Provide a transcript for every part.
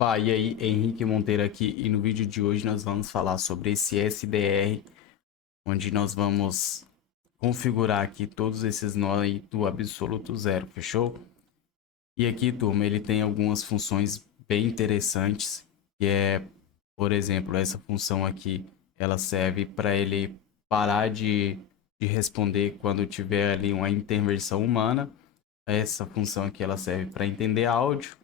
Opa, e aí, Henrique Monteiro aqui, e no vídeo de hoje nós vamos falar sobre esse SDR, onde nós vamos configurar aqui todos esses nós aí do absoluto zero, fechou? E aqui, turma, ele tem algumas funções bem interessantes, que é, por exemplo, essa função aqui, ela serve para ele parar de responder quando tiver ali uma intervenção humana. Essa função aqui, ela serve para entender áudio.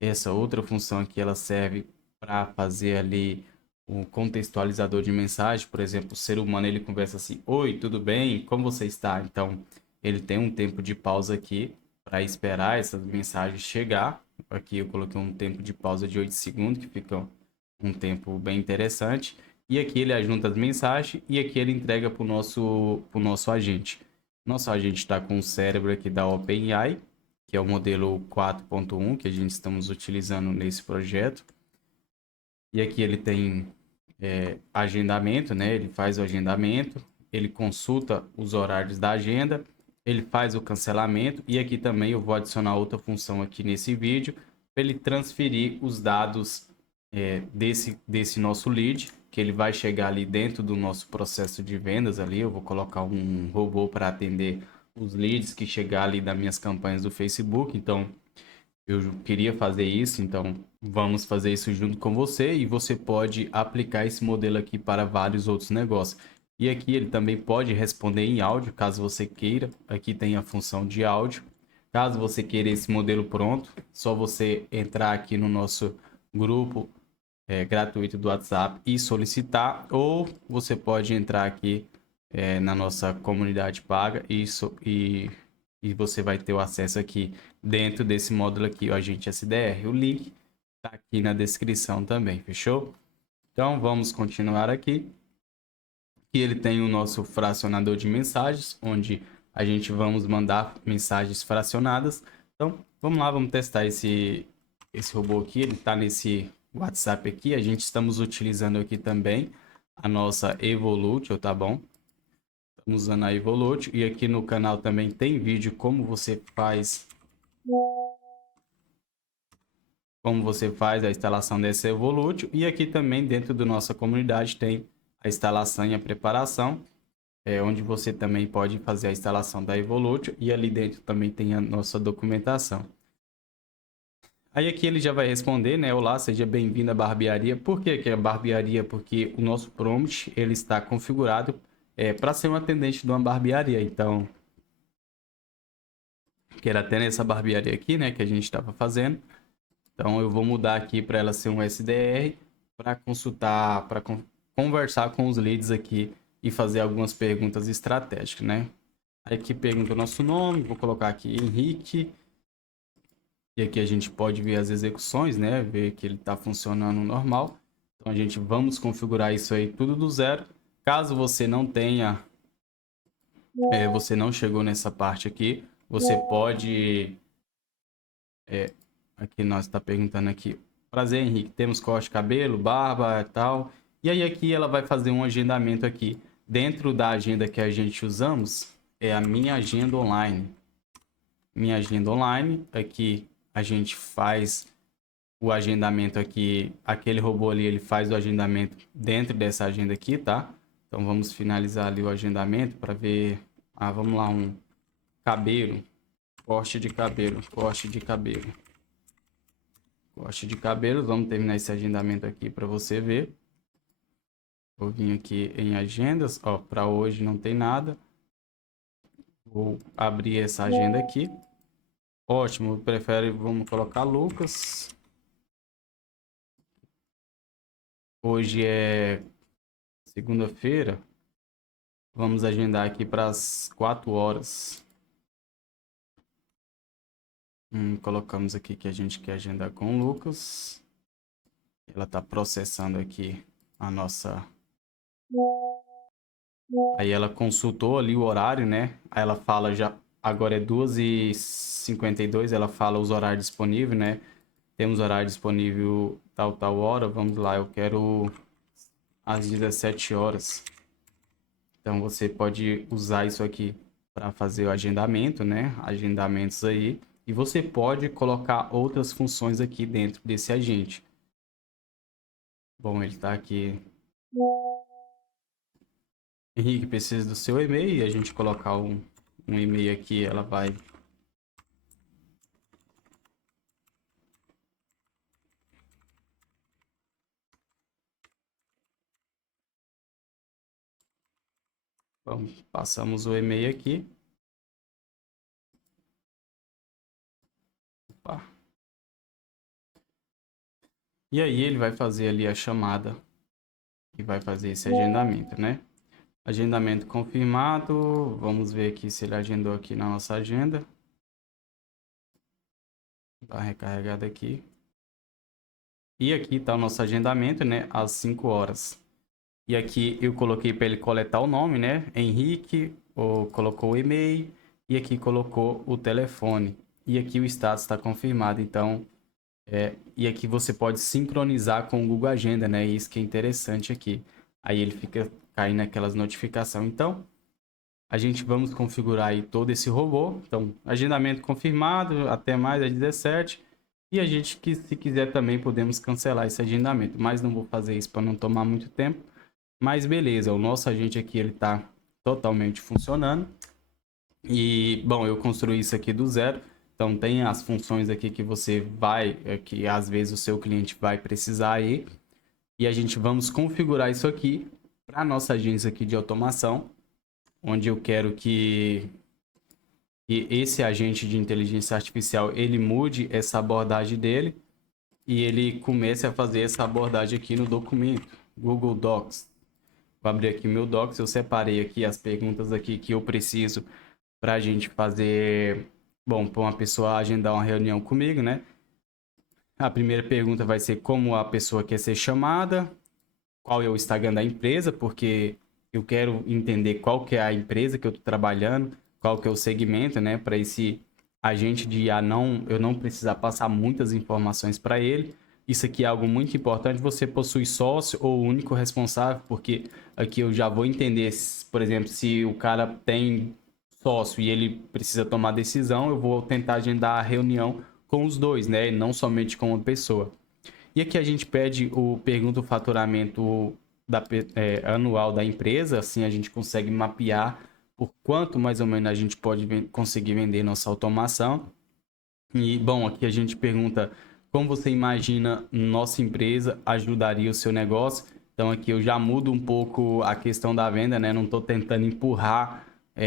Essa outra função aqui, ela serve para fazer ali um contextualizador de mensagem. Por exemplo, o ser humano, ele conversa assim: oi, tudo bem? Como você está? Então, ele tem um tempo de pausa aqui para esperar essas mensagens chegar. Aqui eu coloquei um tempo de pausa de 8 segundos, que fica um tempo bem interessante. E aqui ele ajunta as mensagens e aqui ele entrega para o nosso agente. Nosso agente está com o cérebro aqui da OpenAI, que é o modelo 4.1 que a gente estamos utilizando nesse projeto. E aqui ele tem agendamento, né? Ele faz o agendamento, ele consulta os horários da agenda, ele faz o cancelamento e aqui também eu vou adicionar outra função aqui nesse vídeo para ele transferir os dados desse nosso lead, que ele vai chegar ali dentro do nosso processo de vendas ali. Eu vou colocar um robô para atender os leads que chegar ali das minhas campanhas do Facebook. Então, eu queria fazer isso, então vamos fazer isso junto com você e você pode aplicar esse modelo aqui para vários outros negócios. E aqui ele também pode responder em áudio, caso você queira. Aqui tem a função de áudio. Caso você queira esse modelo pronto, só você entrar aqui no nosso grupo gratuito do WhatsApp e solicitar, ou você pode entrar aqui na nossa comunidade paga e você vai ter o acesso aqui dentro desse módulo aqui, o Agente SDR. O link está aqui na descrição também, fechou? Então vamos continuar aqui. E ele tem o nosso fracionador de mensagens, onde a gente vamos mandar mensagens fracionadas. Então vamos lá, vamos testar esse robô aqui. Ele está nesse WhatsApp aqui. A gente estamos utilizando aqui também a nossa Evolutio, tá bom? Estamos usando a Evolutio e aqui no canal também tem vídeo como você faz a instalação dessa Evolutio, e aqui também dentro da nossa comunidade tem a instalação e a preparação, onde você também pode fazer a instalação da Evolutio, e ali dentro também tem a nossa documentação. Aí aqui ele já vai responder, né? Olá, seja bem-vindo à barbearia. Por que que é barbearia? Porque o nosso prompt ele está configurado para ser um atendente de uma barbearia. Então, que era até nessa barbearia aqui, né, que a gente estava fazendo. Então eu vou mudar aqui para ela ser um SDR para consultar, para conversar com os leads aqui e fazer algumas perguntas estratégicas, né? Aí aqui pergunta o nosso nome, vou colocar aqui Henrique. E aqui a gente pode ver as execuções, né? Ver que ele está funcionando normal. Então a gente vamos configurar isso aí tudo do zero. Caso você não tenha, você não chegou nessa parte aqui, você pode aqui nós está perguntando aqui. Prazer, Henrique. Temos corte de cabelo, barba e tal. E aí aqui ela vai fazer um agendamento aqui. Dentro da agenda que a gente usamos, é a minha agenda online. Minha agenda online. Aqui a gente faz o agendamento aqui. Aquele robô ali, ele faz o agendamento dentro dessa agenda aqui, tá? Então vamos finalizar ali o agendamento para ver. Ah, vamos lá, um cabelo. Corte de cabelo, corte de cabelo. Corte de cabelo, vamos terminar esse agendamento aqui para você ver. Vou vir aqui em agendas, ó, para hoje não tem nada. Vou abrir essa agenda aqui. Ótimo, prefere, vamos colocar Lucas. Hoje é segunda-feira. Vamos agendar aqui para as 4 horas. Colocamos aqui que a gente quer agendar com o Lucas. Ela está processando aqui a nossa... Aí ela consultou ali o horário, né? Aí ela fala já, agora é 2h52, ela fala os horários disponíveis, né? Temos horário disponível tal hora, vamos lá, eu quero às 17 horas. Então você pode usar isso aqui para fazer o agendamento, né? Agendamentos aí. E você pode colocar outras funções aqui dentro desse agente. Bom, ele tá aqui. Henrique, precisa do seu e-mail e a gente colocar um e-mail aqui, ela vai. Bom, passamos o e-mail aqui. Opa. E aí ele vai fazer ali a chamada e vai fazer esse agendamento, né? Agendamento confirmado. Vamos ver aqui se ele agendou aqui na nossa agenda. Tá recarregado aqui. E aqui está o nosso agendamento, né? Às 5 horas. E aqui eu coloquei para ele coletar o nome, né? Henrique, colocou o e-mail e aqui colocou o telefone. E aqui o status está confirmado. Então, e aqui você pode sincronizar com o Google Agenda, né? Isso que é interessante aqui. Aí ele fica caindo aquelas notificações. Então, a gente vamos configurar aí todo esse robô. Então, agendamento confirmado, até mais às 17. E a gente, que se quiser também, podemos cancelar esse agendamento. Mas não vou fazer isso para não tomar muito tempo. Mas beleza, o nosso agente aqui, ele está totalmente funcionando. E, bom, eu construí isso aqui do zero. Então, tem as funções aqui que você vai, que às vezes o seu cliente vai precisar aí. E a gente vamos configurar isso aqui para a nossa agência aqui de automação, onde eu quero que esse agente de inteligência artificial, ele mude essa abordagem dele e ele comece a fazer essa abordagem aqui no documento, Google Docs. Vou abrir aqui meu Docs, eu separei aqui as perguntas aqui que eu preciso para a gente fazer, bom, para uma pessoa agendar uma reunião comigo, né? A primeira pergunta vai ser como a pessoa quer ser chamada, qual é o Instagram da empresa, porque eu quero entender qual que é a empresa que eu estou trabalhando, qual que é o segmento, né, para esse agente de IA eu não precisar passar muitas informações para ele. Isso aqui é algo muito importante, você possui sócio ou único responsável, porque aqui eu já vou entender, por exemplo, se o cara tem sócio e ele precisa tomar decisão, eu vou tentar agendar a reunião com os dois, né, e não somente com uma pessoa. E aqui a gente pede pergunta o faturamento anual da empresa, assim a gente consegue mapear por quanto mais ou menos a gente pode conseguir vender nossa automação. E, bom, aqui a gente pergunta como você imagina nossa empresa ajudaria o seu negócio. Então aqui eu já mudo um pouco a questão da venda, né? Não estou tentando empurrar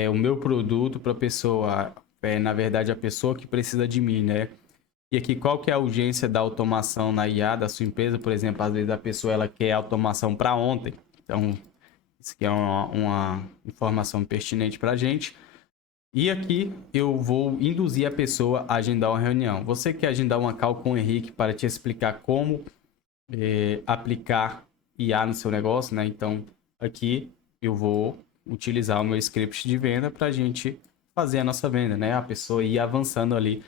o meu produto para a pessoa, na verdade a pessoa que precisa de mim, né? E aqui, qual que é a urgência da automação na IA da sua empresa? Por exemplo, às vezes a pessoa ela quer automação para ontem. Então, isso aqui é uma informação pertinente para a gente. E aqui eu vou induzir a pessoa a agendar uma reunião. Você quer agendar uma call com o Henrique para te explicar como aplicar IA no seu negócio, né? Então, aqui eu vou utilizar o meu script de venda para a gente fazer a nossa venda, né? A pessoa ir avançando ali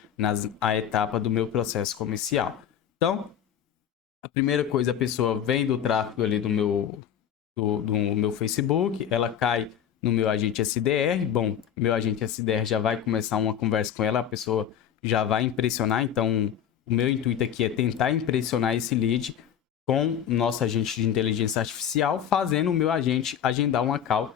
a etapa do meu processo comercial. Então, a primeira coisa, a pessoa vem do tráfego ali do meu Facebook, ela cai no meu agente SDR. Bom, meu agente SDR já vai começar uma conversa com ela, a pessoa já vai impressionar. Então, o meu intuito aqui é tentar impressionar esse lead com o nosso agente de inteligência artificial, fazendo o meu agente agendar uma call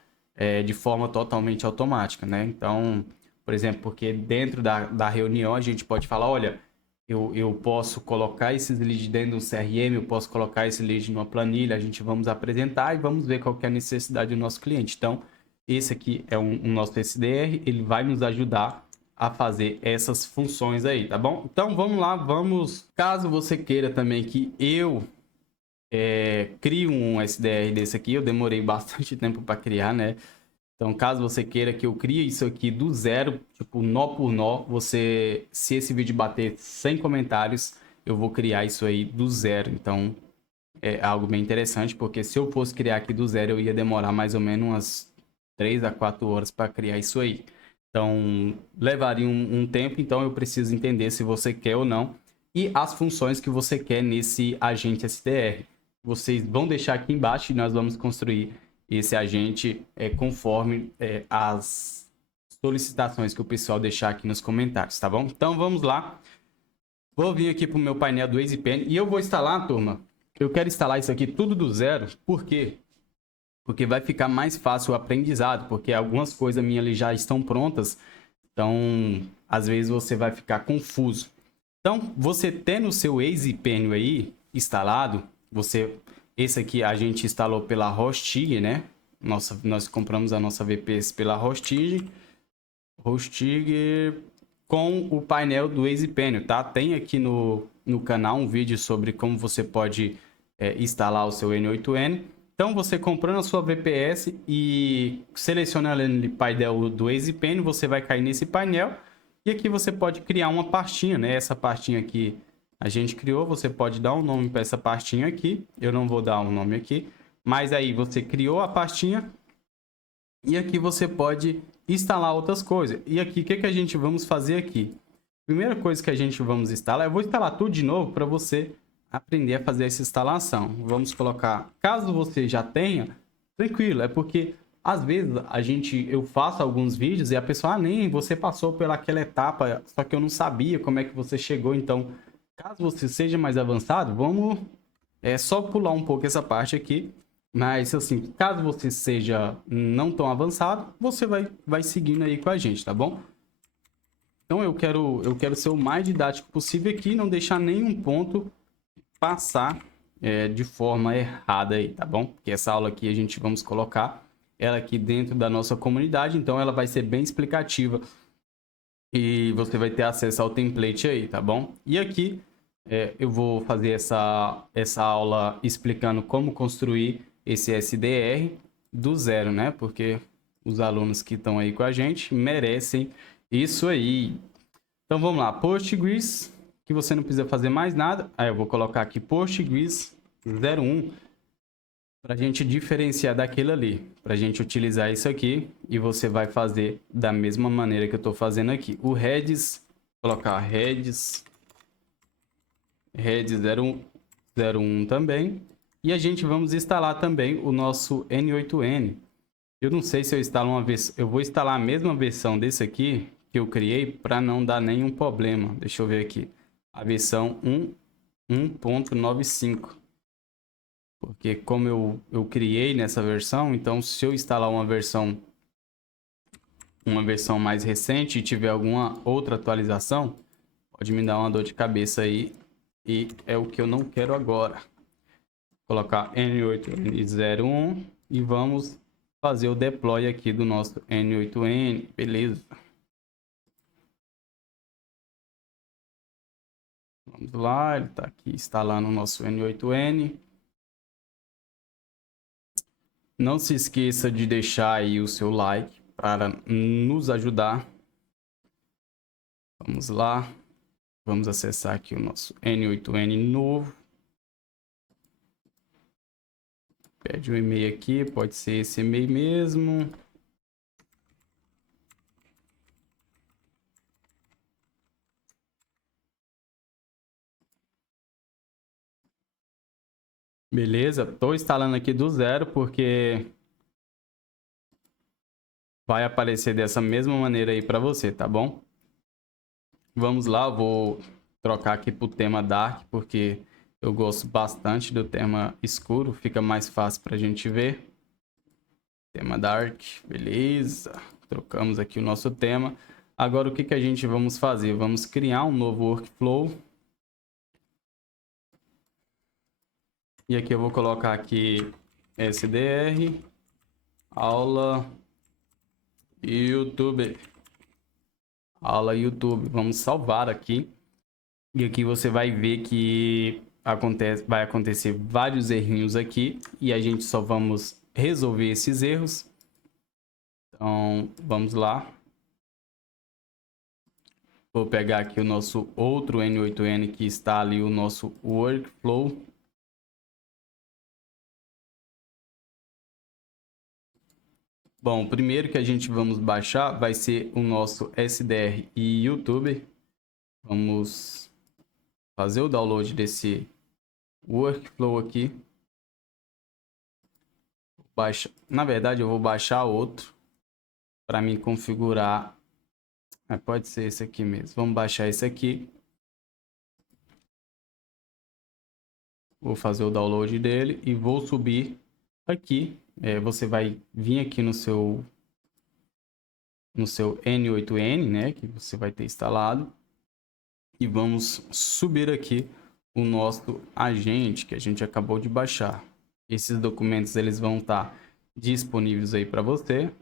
de forma totalmente automática, né? Então, por exemplo, porque dentro da reunião a gente pode falar, olha, eu posso colocar esses leads dentro do CRM, eu posso colocar esse lead numa planilha, a gente vamos apresentar e vamos ver qual que é a necessidade do nosso cliente. Então, esse aqui é um nosso SDR, ele vai nos ajudar a fazer essas funções aí, tá bom? Então, vamos lá, caso você queira também que eu crie um SDR desse aqui, eu demorei bastante tempo para criar, né? Então, caso você queira que eu crie isso aqui do zero, tipo, nó por nó, se esse vídeo bater 100 comentários, eu vou criar isso aí do zero. Então, é algo bem interessante, porque se eu fosse criar aqui do zero, eu ia demorar mais ou menos umas 3 a 4 horas para criar isso aí. Então, levaria um tempo, então eu preciso entender se você quer ou não e as funções que você quer nesse agente SDR. Vocês vão deixar aqui embaixo e nós vamos construir esse agente conforme as solicitações que o pessoal deixar aqui nos comentários, tá bom? Então, vamos lá. Vou vir aqui para o meu painel do EasyPen e eu vou instalar, turma, eu quero instalar isso aqui tudo do zero. Por quê? Porque vai ficar mais fácil o aprendizado, porque algumas coisas minhas ali já estão prontas, então às vezes você vai ficar confuso. Então, você tendo o seu EasyPenio aí instalado, esse aqui a gente instalou pela Hostig, né? Nós compramos a nossa VPS pela Hostig com o painel do EasyPenio, tá? Tem aqui no canal um vídeo sobre como você pode instalar o seu N8N. Então, você comprando a sua VPS e selecionando o painel do EasyPenio, você vai cair nesse painel. E aqui você pode criar uma pastinha, né? Essa pastinha aqui a gente criou, você pode dar um nome para essa pastinha aqui. Eu não vou dar um nome aqui, mas aí você criou a pastinha e aqui você pode instalar outras coisas. E aqui, o que a gente vamos fazer aqui? Primeira coisa que a gente vamos instalar, eu vou instalar tudo de novo para você aprender a fazer essa instalação. Vamos colocar, caso você já tenha, tranquilo, é porque às vezes eu faço alguns vídeos e a pessoa, nem você passou pelaquela etapa, só que eu não sabia como é que você chegou. Então, caso você seja mais avançado, vamos só pular um pouco essa parte aqui. Mas assim, caso você seja não tão avançado, você vai seguindo aí com a gente, tá bom? Então eu quero ser o mais didático possível aqui, não deixar nenhum ponto passar de forma errada aí, tá bom? Porque essa aula aqui a gente vamos colocar ela aqui dentro da nossa comunidade, então ela vai ser bem explicativa e você vai ter acesso ao template aí, tá bom? E aqui eu vou fazer essa aula explicando como construir esse SDR do zero, né? Porque os alunos que estão aí com a gente merecem isso aí. Então vamos lá, Postgres, que você não precisa fazer mais nada. Aí eu vou colocar aqui Postgres 01 para a gente diferenciar daquilo ali, para a gente utilizar isso aqui e você vai fazer da mesma maneira que eu estou fazendo aqui. O Redis, colocar Redis 01 também. E a gente vamos instalar também o nosso N8N. Eu não sei se eu instalo uma vez, eu vou instalar a mesma versão desse aqui que eu criei para não dar nenhum problema. Deixa eu ver aqui. A versão 1.95. Porque como eu criei nessa versão, então se eu instalar uma versão mais recente e tiver alguma outra atualização, pode me dar uma dor de cabeça aí e é o que eu não quero agora. Colocar N8N01 e vamos fazer o deploy aqui do nosso N8N, beleza? Vamos lá, ele está aqui instalando o nosso N8N. Não se esqueça de deixar aí o seu like para nos ajudar. Vamos lá. Vamos acessar aqui o nosso N8N novo. Pede um e-mail aqui, pode ser esse e-mail mesmo. Beleza, estou instalando aqui do zero porque vai aparecer dessa mesma maneira aí para você, tá bom? Vamos lá, vou trocar aqui para o tema Dark, porque eu gosto bastante do tema escuro, fica mais fácil para a gente ver. Tema Dark, beleza. Trocamos aqui o nosso tema. Agora o que a gente vamos fazer? Vamos criar um novo workflow. E aqui eu vou colocar aqui SDR, aula YouTube. Aula YouTube. Vamos salvar aqui. E aqui você vai ver que vai acontecer vários errinhos aqui. E a gente só vamos resolver esses erros. Então, vamos lá. Vou pegar aqui o nosso outro N8N que está ali, o nosso workflow. Bom, o primeiro que a gente vamos baixar vai ser o nosso SDR e YouTube. Vamos fazer o download desse workflow aqui. Na verdade, eu vou baixar outro para me configurar. Pode ser esse aqui mesmo. Vamos baixar esse aqui. Vou fazer o download dele e vou subir aqui. Você vai vir aqui no seu N8N, né, que você vai ter instalado. E vamos subir aqui o nosso agente que a gente acabou de baixar. Esses documentos eles vão estar disponíveis aí para você.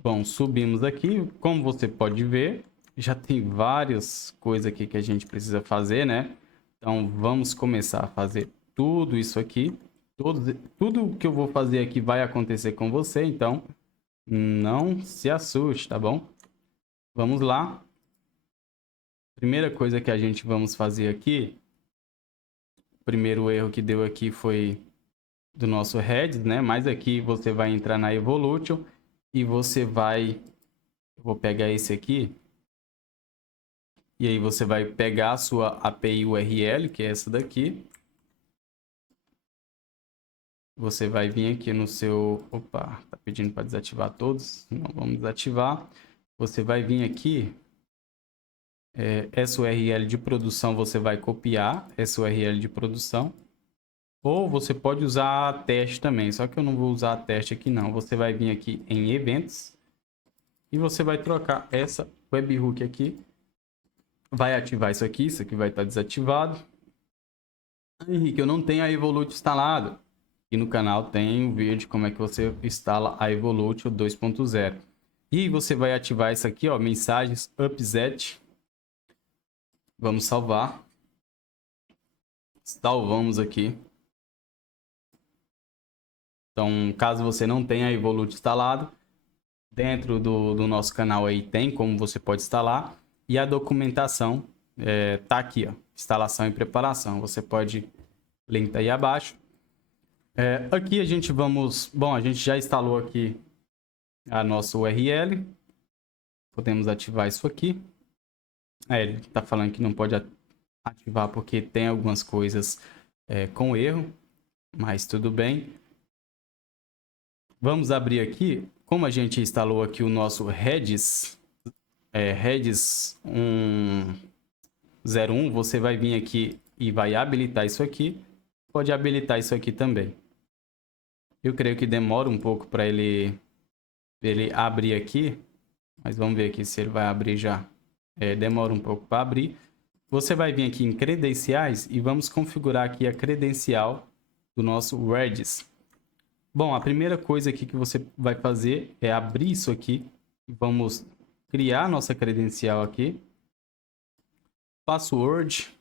Bom, subimos aqui, como você pode ver, já tem várias coisas aqui que a gente precisa fazer, né? Então vamos começar a fazer tudo isso aqui. Tudo que eu vou fazer aqui vai acontecer com você, então não se assuste, tá bom? Vamos lá. Primeira coisa que a gente vamos fazer aqui, o primeiro erro que deu aqui foi do nosso Redis, né? Mas aqui você vai entrar na Evolution e você vai... Vou pegar esse aqui. E aí você vai pegar a sua API URL, que é essa daqui. Você vai vir aqui no seu... Opa, tá pedindo para desativar todos. Não, vamos desativar. Você vai vir aqui. Essa URL de produção você vai copiar. Essa URL de produção. Ou você pode usar a teste também. Só que eu não vou usar a teste aqui não. Você vai vir aqui em eventos. E você vai trocar essa webhook aqui. Vai ativar isso aqui vai estar desativado. Henrique, eu não tenho a Evolute instalado. Aqui no canal tem um vídeo como é que você instala a Evolute 2.0. E você vai ativar isso aqui, ó, mensagens upset. Vamos salvar. Salvamos aqui. Então, caso você não tenha a Evolute instalado, dentro do nosso canal aí tem como você pode instalar. E a documentação tá aqui, ó, instalação e preparação. Você pode, link tá aí abaixo. Aqui a gente a gente já instalou aqui a nossa URL. Podemos ativar isso aqui. Ele tá falando que não pode ativar porque tem algumas coisas com erro, mas tudo bem. Vamos abrir aqui. Como a gente instalou aqui o nosso Redis, Redis 1.01, você vai vir aqui e vai habilitar isso aqui. Pode habilitar isso aqui também. Eu creio que demora um pouco para ele abrir aqui, mas vamos ver aqui se ele vai abrir já. Demora um pouco para abrir. Você vai vir aqui em credenciais e vamos configurar aqui a credencial do nosso Redis. Bom, a primeira coisa aqui que você vai fazer é abrir isso aqui. Vamos criar nossa credencial aqui. Password.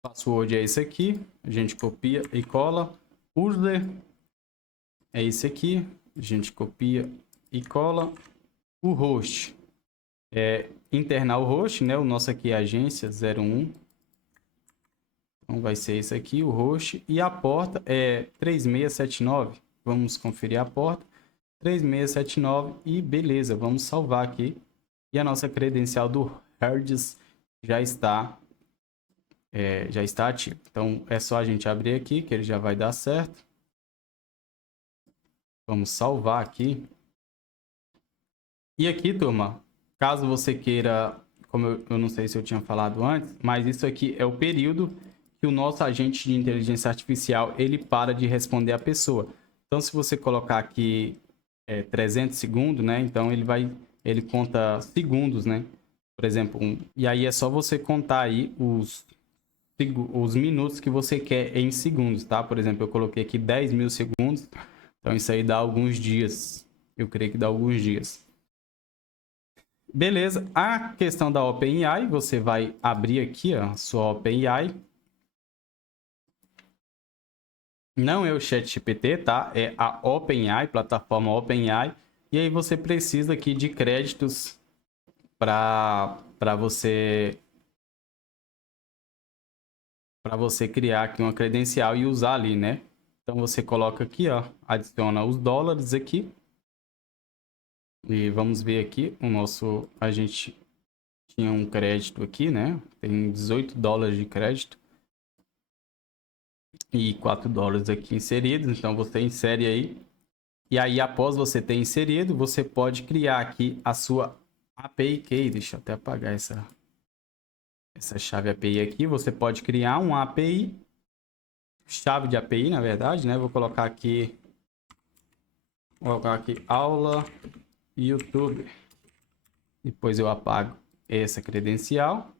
Password é esse aqui. A gente copia e cola. User é esse aqui. A gente copia e cola. O host internal host, né? O nosso aqui é agência 01. Então vai ser esse aqui, o host. E a porta é 3679. Vamos conferir a porta. 3679 e beleza, vamos salvar aqui. E a nossa credencial do Redis já está ativa. Então é só a gente abrir aqui que ele já vai dar certo. Vamos salvar aqui. E aqui, turma, caso você queira, como eu não sei se eu tinha falado antes, mas isso aqui é o período que o nosso agente de inteligência artificial ele para de responder a pessoa. Então, se você colocar aqui 300 segundos, né? Então, ele conta segundos, né? Por exemplo, e aí é só você contar aí os minutos que você quer em segundos, tá? Por exemplo, eu coloquei aqui 10.000 segundos. Então, isso aí dá alguns dias. Eu creio que dá alguns dias. Beleza. A questão da OpenAI, você vai abrir aqui a sua OpenAI. Não é o ChatGPT, tá? É a OpenAI, plataforma OpenAI. E aí você precisa aqui de créditos para você criar aqui uma credencial e usar ali, né? Então você coloca aqui, ó, adiciona os dólares aqui. E vamos ver aqui a gente tinha um crédito aqui, né? Tem 18 dólares de crédito. E 4 dólares aqui inseridos, então você insere aí. E aí, após você ter inserido, você pode criar aqui a sua API Key. Deixa eu até apagar essa chave API aqui. Você pode criar uma API, chave de API, na verdade, né? Vou colocar aqui aula YouTube. Depois eu apago essa credencial.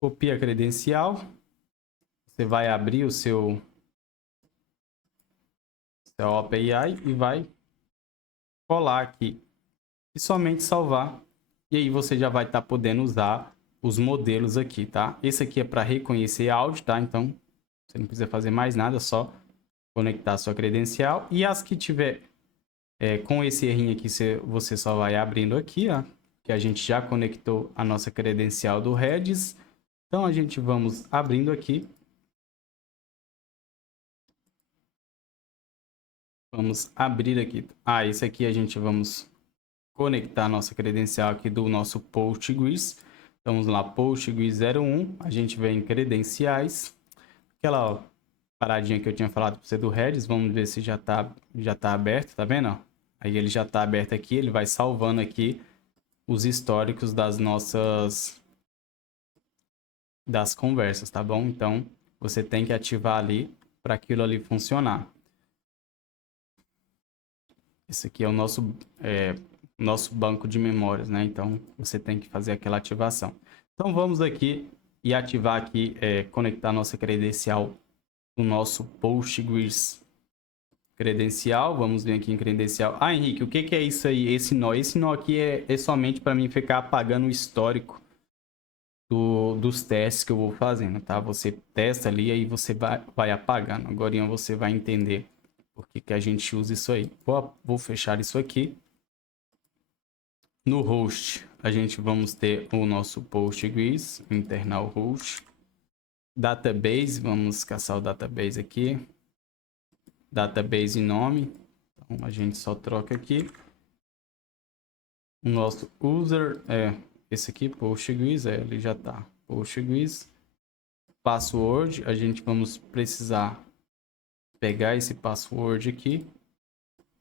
Copia a credencial. Você vai abrir o seu API e vai colar aqui e somente salvar. E aí você já vai estar podendo usar os modelos aqui, tá? Esse aqui é para reconhecer áudio, tá? Então você não precisa fazer mais nada, só conectar a sua credencial. E as que tiver com esse errinho aqui, você só vai abrindo aqui, ó, que a gente já conectou a nossa credencial do Redis. Então a gente vamos abrindo aqui. Vamos abrir aqui. Esse aqui a gente vamos conectar a nossa credencial aqui do nosso Postgres. Então, vamos lá, Postgres 01. A gente vem em credenciais. Aquela paradinha que eu tinha falado para você do Redis. Vamos ver se já tá aberto, tá vendo? Aí ele já tá aberto aqui. Ele vai salvando aqui os históricos das conversas, tá bom? Então, você tem que ativar ali para aquilo ali funcionar. Esse aqui é o nosso banco de memórias, né? Então, você tem que fazer aquela ativação. Então, vamos aqui e ativar aqui, conectar nossa credencial no nosso Postgres credencial. Vamos vir aqui em credencial. Henrique, o que é isso aí? Esse nó aqui é somente para mim ficar apagando o histórico dos testes que eu vou fazendo, tá? Você testa ali e aí você vai apagando. Agora você vai entender por que a gente usa isso aí. Vou fechar isso aqui. No host, a gente vamos ter o nosso Postgres, internal host. Database, vamos caçar o database aqui. Database nome. Então, a gente só troca aqui. O nosso user esse aqui, Postgres, ele já tá. Postgres. Password, a gente vamos precisar pegar esse password aqui.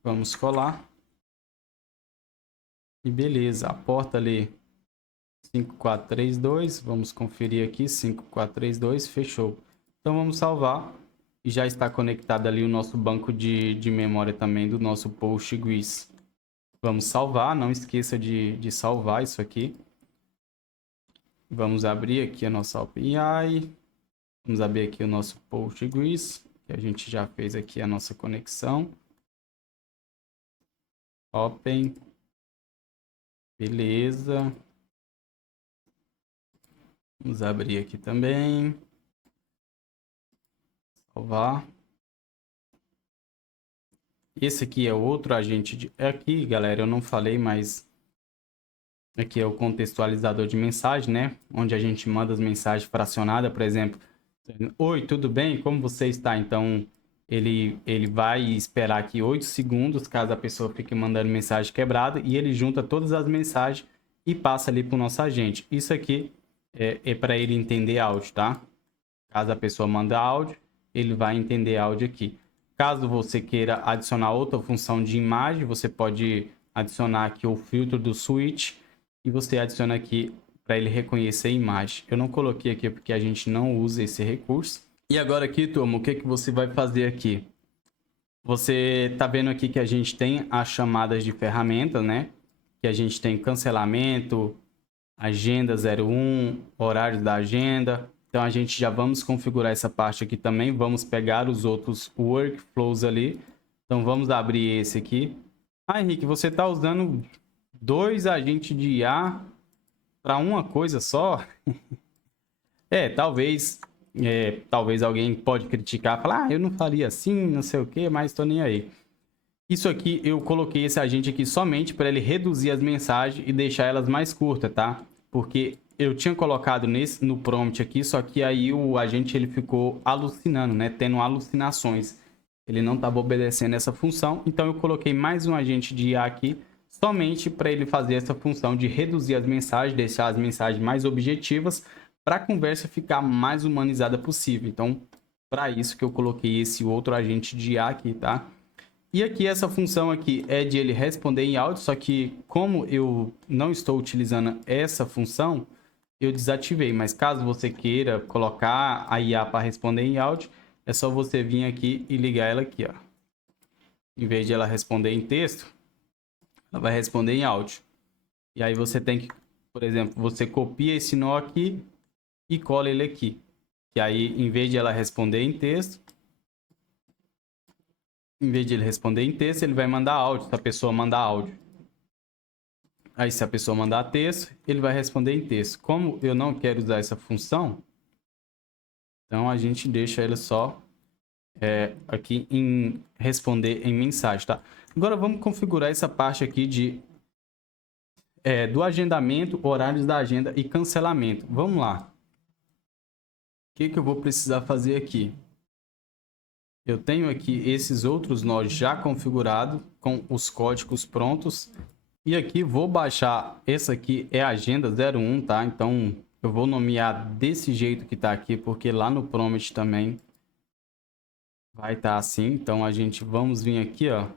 Vamos colar. E beleza, a porta ali 5432, vamos conferir aqui, 5432, fechou. Então vamos salvar e já está conectado ali o nosso banco de memória também do nosso Postgres. Vamos salvar, não esqueça de salvar isso aqui. Vamos abrir aqui a nossa API, vamos abrir aqui o nosso Postgres, que a gente já fez aqui a nossa conexão. Open. Beleza. Vamos abrir aqui também. Salvar. Esse aqui é outro agente aqui, galera, eu não falei, mas aqui é o contextualizador de mensagem, né? Onde a gente manda as mensagens fracionadas, por exemplo. Oi, tudo bem? Como você está? Então, ele vai esperar aqui 8 segundos, caso a pessoa fique mandando mensagem quebrada, e ele junta todas as mensagens e passa ali para o nosso agente. Isso aqui é para ele entender áudio, tá? Caso a pessoa manda áudio, ele vai entender áudio aqui. Caso você queira adicionar outra função de imagem, você pode adicionar aqui o filtro do switch e você adiciona aqui para ele reconhecer a imagem. Eu não coloquei aqui porque a gente não usa esse recurso. E agora aqui, turma, o que você vai fazer aqui? Você tá vendo aqui que a gente tem as chamadas de ferramenta, né? Que a gente tem cancelamento, agenda 01, horários da agenda. Então a gente já vamos configurar essa parte aqui também. Vamos pegar os outros workflows ali. Então vamos abrir esse aqui. Henrique, você está usando 2 agentes de IA para uma coisa só? Talvez alguém pode criticar, falar, eu não faria assim, não sei o que, mas tô nem aí. Isso aqui, eu coloquei esse agente aqui somente para ele reduzir as mensagens e deixar elas mais curtas, tá? Porque eu tinha colocado no prompt aqui, só que aí o agente ele ficou alucinando, né? Tendo alucinações. Ele não estava obedecendo essa função, então eu coloquei mais um agente de IA aqui, somente para ele fazer essa função de reduzir as mensagens, deixar as mensagens mais objetivas, para a conversa ficar mais humanizada possível. Então, para isso que eu coloquei esse outro agente de IA aqui, tá? E aqui essa função aqui é de ele responder em áudio, só que como eu não estou utilizando essa função, eu desativei. Mas caso você queira colocar a IA para responder em áudio, é só você vir aqui e ligar ela aqui, ó. Em vez de ela responder em texto, ela vai responder em áudio. E aí você tem que, por exemplo, você copia esse nó aqui e cola ele aqui. E aí, em vez de ela responder em texto, ele vai mandar áudio, se a pessoa mandar áudio. Aí, se a pessoa mandar texto, ele vai responder em texto. Como eu não quero usar essa função, então a gente deixa ele só aqui em responder em mensagem, tá? Agora vamos configurar essa parte aqui do agendamento, horários da agenda e cancelamento. Vamos lá. O que eu vou precisar fazer aqui? Eu tenho aqui esses outros nós já configurados com os códigos prontos. E aqui vou baixar, essa aqui é a agenda 01, tá? Então eu vou nomear desse jeito que tá aqui, porque lá no prompt também vai estar assim. Então vamos vir aqui, ó.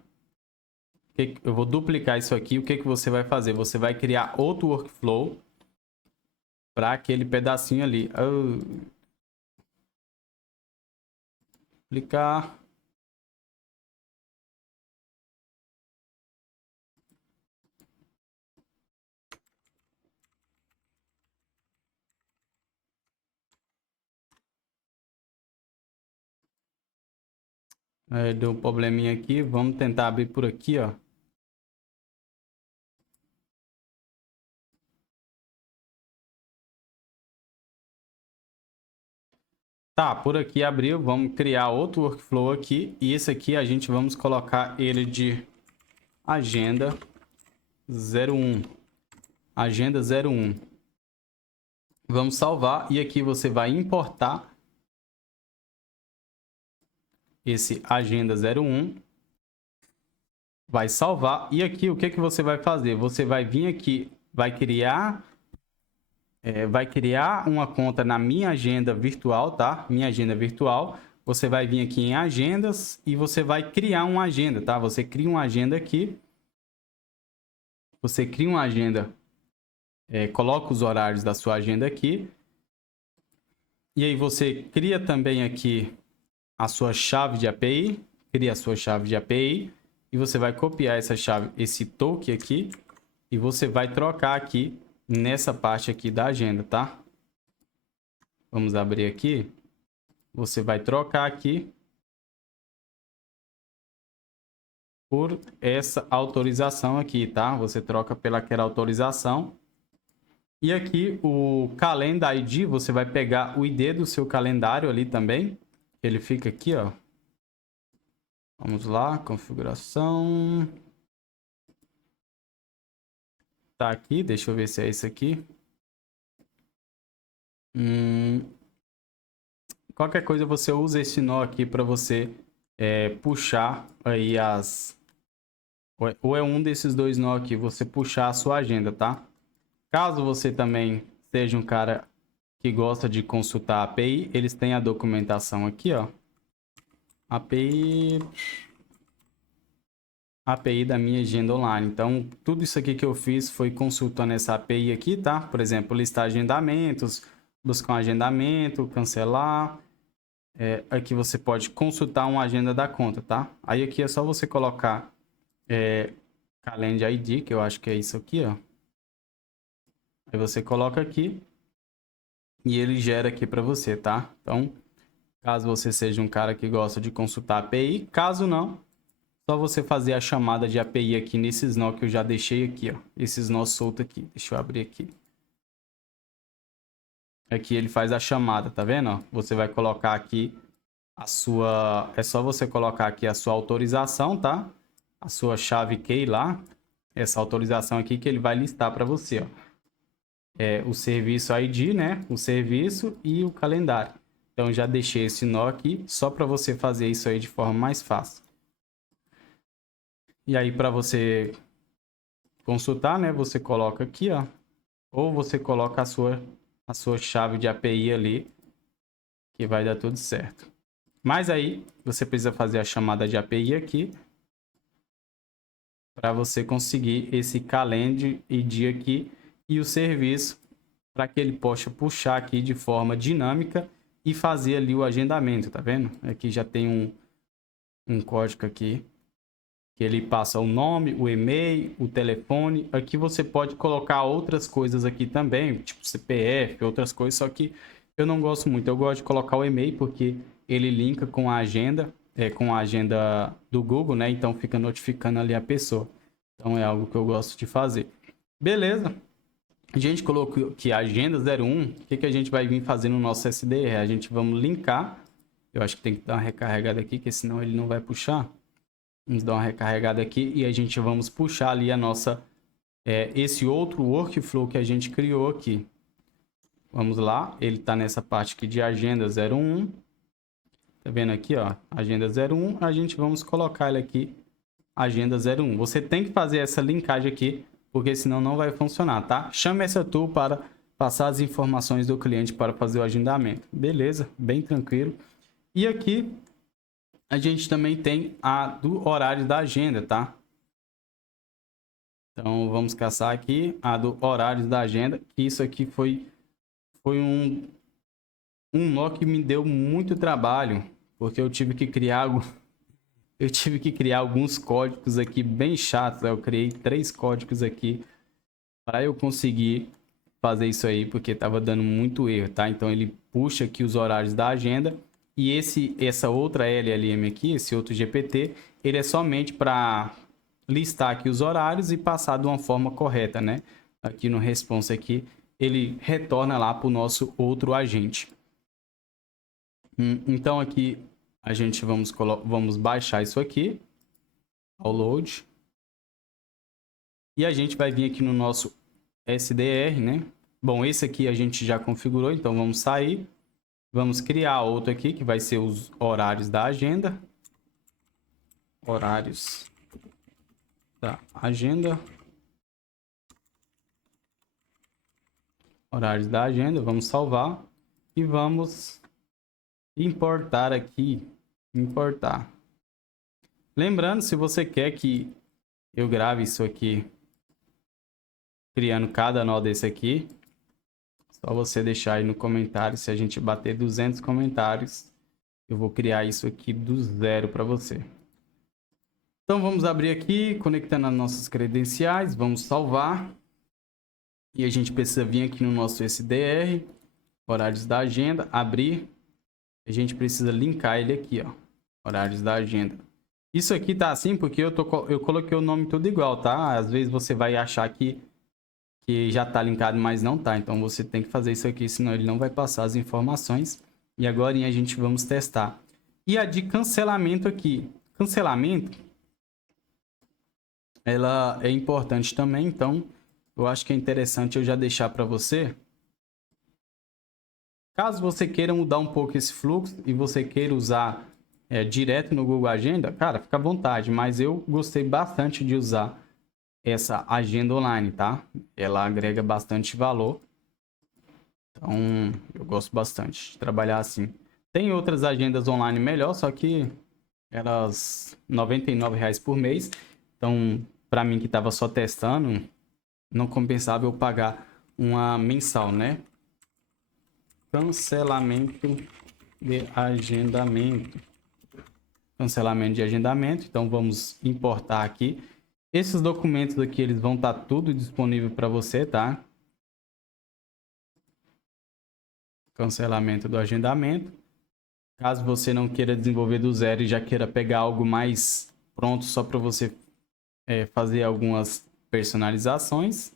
Eu vou duplicar isso aqui. O que você vai fazer? Você vai criar outro workflow para aquele pedacinho ali. Duplicar. Deu um probleminha aqui. Vamos tentar abrir por aqui, ó. Tá, por aqui abriu, vamos criar outro workflow aqui, e esse aqui a gente vamos colocar ele de agenda 01. Agenda 01. Vamos salvar, e aqui você vai importar esse agenda 01. Vai salvar, e aqui o que você vai fazer? Você vai vir aqui, vai criar uma conta na minha agenda virtual, tá? Minha agenda virtual. Você vai vir aqui em agendas e você vai criar uma agenda, tá? Você cria uma agenda aqui. Você cria uma agenda, coloca os horários da sua agenda aqui. E aí você cria também aqui a sua chave de API. Cria a sua chave de API. E você vai copiar essa chave, esse token aqui. E você vai trocar aqui nessa parte aqui da agenda, tá? Vamos abrir aqui. Você vai trocar aqui por essa autorização aqui, tá? Você troca pelaquela autorização. E aqui o Calendar ID, você vai pegar o ID do seu calendário ali também. Ele fica aqui, ó. Vamos lá, configuração. Tá aqui, deixa eu ver se é esse aqui. Qualquer coisa você usa esse nó aqui para você puxar aí ou é um desses dois nó aqui, você puxar a sua agenda, tá? Caso você também seja um cara que gosta de consultar a API, eles têm a documentação aqui, ó. API da minha agenda online. Então, tudo isso aqui que eu fiz foi consultando essa API aqui, tá? Por exemplo, listar agendamentos, buscar um agendamento, cancelar. Aqui você pode consultar uma agenda da conta, tá? Aí aqui é só você colocar Calendar ID, que eu acho que é isso aqui, ó. Aí você coloca aqui e ele gera aqui para você, tá? Então, caso você seja um cara que gosta de consultar a API, caso não, só você fazer a chamada de API aqui nesses nó que eu já deixei aqui, ó. Esses nós soltos aqui. Deixa eu abrir aqui. Aqui ele faz a chamada, tá vendo? Ó? Você vai colocar aqui a sua... É só você colocar aqui a sua autorização, tá? A sua chave key lá. Essa autorização aqui que ele vai listar para você, ó. O serviço ID, né? O serviço e o calendário. Então, já deixei esse nó aqui só para você fazer isso aí de forma mais fácil. E aí, para você consultar, né? Você coloca aqui, ó. Ou você coloca a sua chave de API ali, que vai dar tudo certo. Mas aí, você precisa fazer a chamada de API aqui, para você conseguir esse Calendar ID aqui e o serviço para que ele possa puxar aqui de forma dinâmica e fazer ali o agendamento, tá vendo? Aqui já tem um código aqui, que ele passa o nome, o e-mail, o telefone. Aqui você pode colocar outras coisas aqui também, tipo CPF, outras coisas, só que eu não gosto muito. Eu gosto de colocar o e-mail porque ele linka com a agenda, com a agenda do Google, né? Então fica notificando ali a pessoa. Então é algo que eu gosto de fazer. Beleza. A gente colocou aqui a agenda 01. O que a gente vai vir fazer no nosso SDR? A gente vamos linkar. Eu acho que tem que dar uma recarregada aqui, que senão ele não vai puxar. Vamos dar uma recarregada aqui e a gente vamos puxar ali a nossa esse outro workflow que a gente criou aqui. Vamos lá, ele está nessa parte aqui de agenda 01. Tá vendo aqui, ó, agenda 01. A gente vamos colocar ele aqui, agenda 01. Você tem que fazer essa linkagem aqui, porque senão não vai funcionar, tá? Chame essa tool para passar as informações do cliente para fazer o agendamento. Beleza, bem tranquilo. E aqui a gente também tem a do horário da agenda, tá? Então vamos caçar aqui a do horários da agenda. Isso aqui foi um nó que me deu muito trabalho, porque eu tive que criar alguns códigos aqui bem chatos. Eu criei 3 códigos aqui para eu conseguir fazer isso aí, porque estava dando muito erro, tá? Então ele puxa aqui os horários da agenda e essa outra LLM aqui, esse outro GPT, ele é somente para listar aqui os horários e passar de uma forma correta, né? Aqui no response aqui, ele retorna lá para o nosso outro agente. Então aqui a gente vamos baixar isso aqui, download, e a gente vai vir aqui no nosso SDR, né? Bom, esse aqui a gente já configurou, então vamos sair, vamos criar outro aqui que vai ser os horários da agenda, horários da agenda, horários da agenda, vamos salvar e vamos importar aqui, importar. Lembrando, se você quer que eu grave isso aqui, criando cada nó desse aqui, só você deixar aí no comentário. Se a gente bater 200 comentários, eu vou criar isso aqui do zero para você. Então vamos abrir aqui, conectando as nossas credenciais, vamos salvar. E a gente precisa vir aqui no nosso SDR, horários da agenda, abrir. A gente precisa linkar ele aqui, ó, horários da agenda. Isso aqui tá assim porque eu coloquei o nome tudo igual, tá? Às vezes você vai achar que já tá linkado, mas não tá. Então você tem que fazer isso aqui, senão ele não vai passar as informações. E agora a gente vamos testar. E a de cancelamento aqui. Cancelamento, ela é importante também, então eu acho que é interessante eu já deixar para você. Caso você queira mudar um pouco esse fluxo e você queira usar direto no Google Agenda, cara, fica à vontade, mas eu gostei bastante de usar essa agenda online, tá? Ela agrega bastante valor. Então, eu gosto bastante de trabalhar assim. Tem outras agendas online melhor, só que elas R$ 99,00 por mês. Então, para mim que estava só testando, não compensava eu pagar uma mensal, né? Cancelamento de agendamento. Cancelamento de agendamento. Então, vamos importar aqui. Esses documentos aqui, eles vão estar tudo disponível para você, tá? Cancelamento do agendamento. Caso você não queira desenvolver do zero e já queira pegar algo mais pronto só para você fazer algumas personalizações,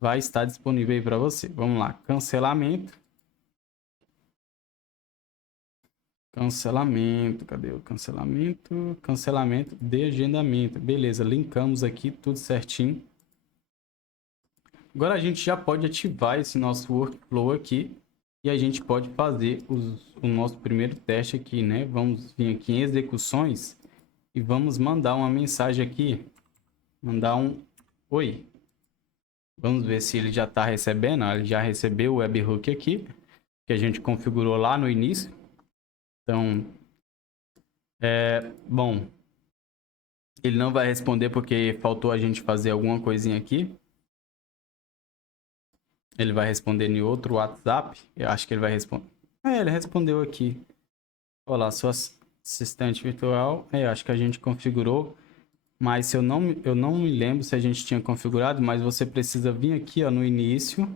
vai estar disponível aí para você. Vamos lá, cancelamento. Cancelamento, cadê o cancelamento? Cancelamento de agendamento. Beleza, linkamos aqui tudo certinho. Agora a gente já pode ativar esse nosso workflow aqui e a gente pode fazer o nosso primeiro teste aqui, né? Vamos vir aqui em execuções e vamos mandar uma mensagem aqui. Mandar um oi. Vamos ver se ele já está recebendo. Ele já recebeu o webhook aqui, que a gente configurou lá no início. Então, bom, ele não vai responder porque faltou a gente fazer alguma coisinha aqui. Ele vai responder em outro WhatsApp. Eu acho que ele vai responder. Ele respondeu aqui. Olá, sou assistente virtual. Eu acho que a gente configurou. Mas se eu não me lembro se a gente tinha configurado. Mas você precisa vir aqui, ó, no início.